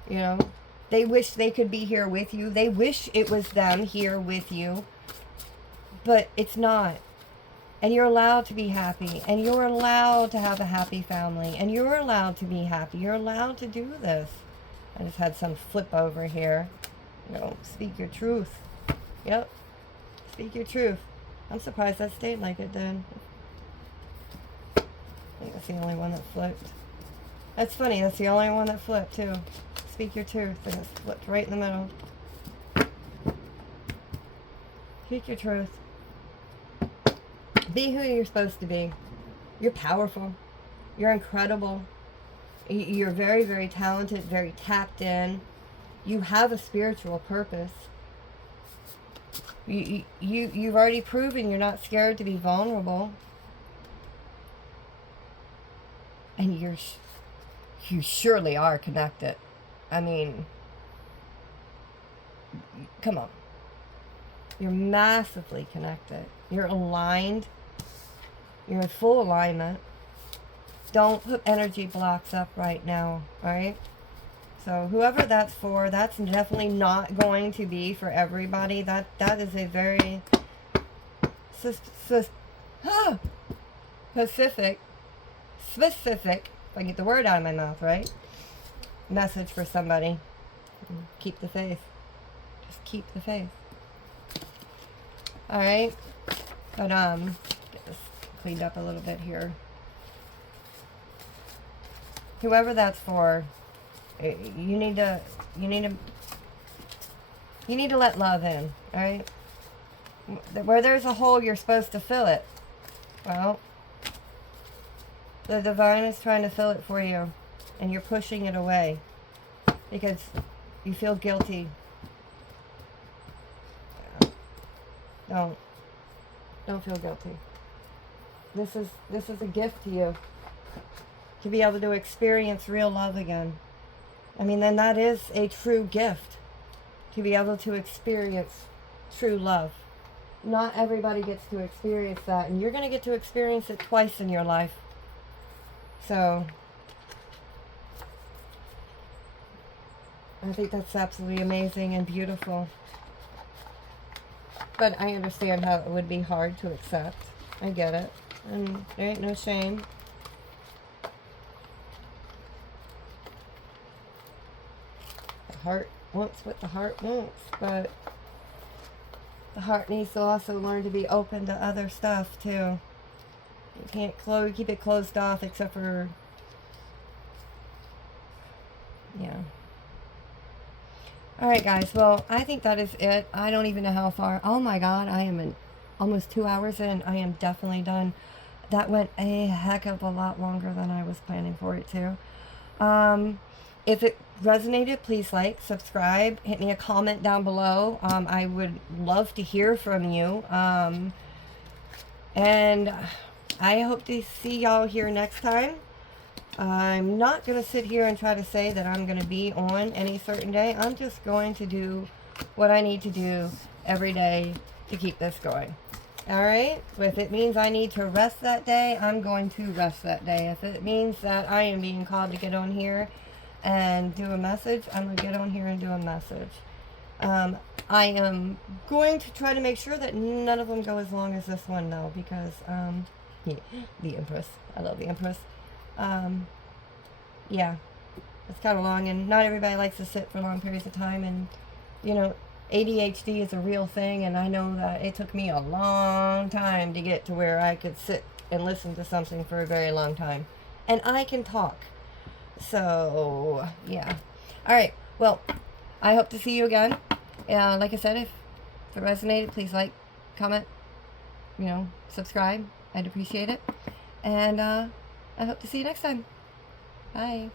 They wish they could be here with you. They wish it was them here with you. But it's not. And you're allowed to be happy. And you're allowed to have a happy family. And you're allowed to be happy. You're allowed to do this. I just had some flip over here. Speak your truth. Yep. Speak your truth. I'm surprised that stayed like it did. I think that's the only one that flipped. That's funny. That's the only one that flipped, too. Speak your truth. And it's flipped right in the middle. Speak your truth. Be who you're supposed to be. You're powerful. You're incredible. You're very, very talented, very tapped in. You have a spiritual purpose. You've already proven you're not scared to be vulnerable. And you surely are connected. Come on. You're massively connected. You're aligned. You're in full alignment. Don't put energy blocks up right now, alright? So whoever that's for, that's definitely not going to be for everybody. That is a very specific, if I get the word out of my mouth, right? Message for somebody. Keep the faith. Just keep the faith. Alright? But, get this cleaned up a little bit here. Whoever that's for, you need to let love in, alright? Where there's a hole, you're supposed to fill it. Well, the divine is trying to fill it for you, and you're pushing it away because you feel guilty. Don't feel guilty. This is a gift to you, to be able to experience real love again. I mean, then that is a true gift, to be able to experience true love. Not everybody gets to experience that, and you're going to get to experience it twice in your life. So, I think that's absolutely amazing and beautiful. But I understand how it would be hard to accept. I get it. And there ain't no shame. The heart wants what the heart wants, but the heart needs to also learn to be open to other stuff too. You can't keep it closed off except for, yeah. Alright guys, well, I think that is it. I don't even know how far. Oh my god, I am in almost 2 hours in. I am definitely done. That went a heck of a lot longer than I was planning for it to. If it resonated, please like, subscribe, hit me a comment down below. I would love to hear from you. And I hope to see y'all here next time. I'm not going to sit here and try to say that I'm going to be on any certain day. I'm just going to do what I need to do every day to keep this going. Alright? If it means I need to rest that day, I'm going to rest that day. If it means that I am being called to get on here and do a message, I'm going to get on here and do a message. I am going to try to make sure that none of them go as long as this one, though, because, yeah, the Empress. I love the Empress. Yeah, it's kind of long, and not everybody likes to sit for long periods of time, and, you know, ADHD is a real thing, and I know that it took me a long time to get to where I could sit and listen to something for a very long time. And I can talk. So, yeah. Alright, well, I hope to see you again. Like I said, if it resonated, please like, comment, you know, subscribe. I'd appreciate it. And, I hope to see you next time. Bye.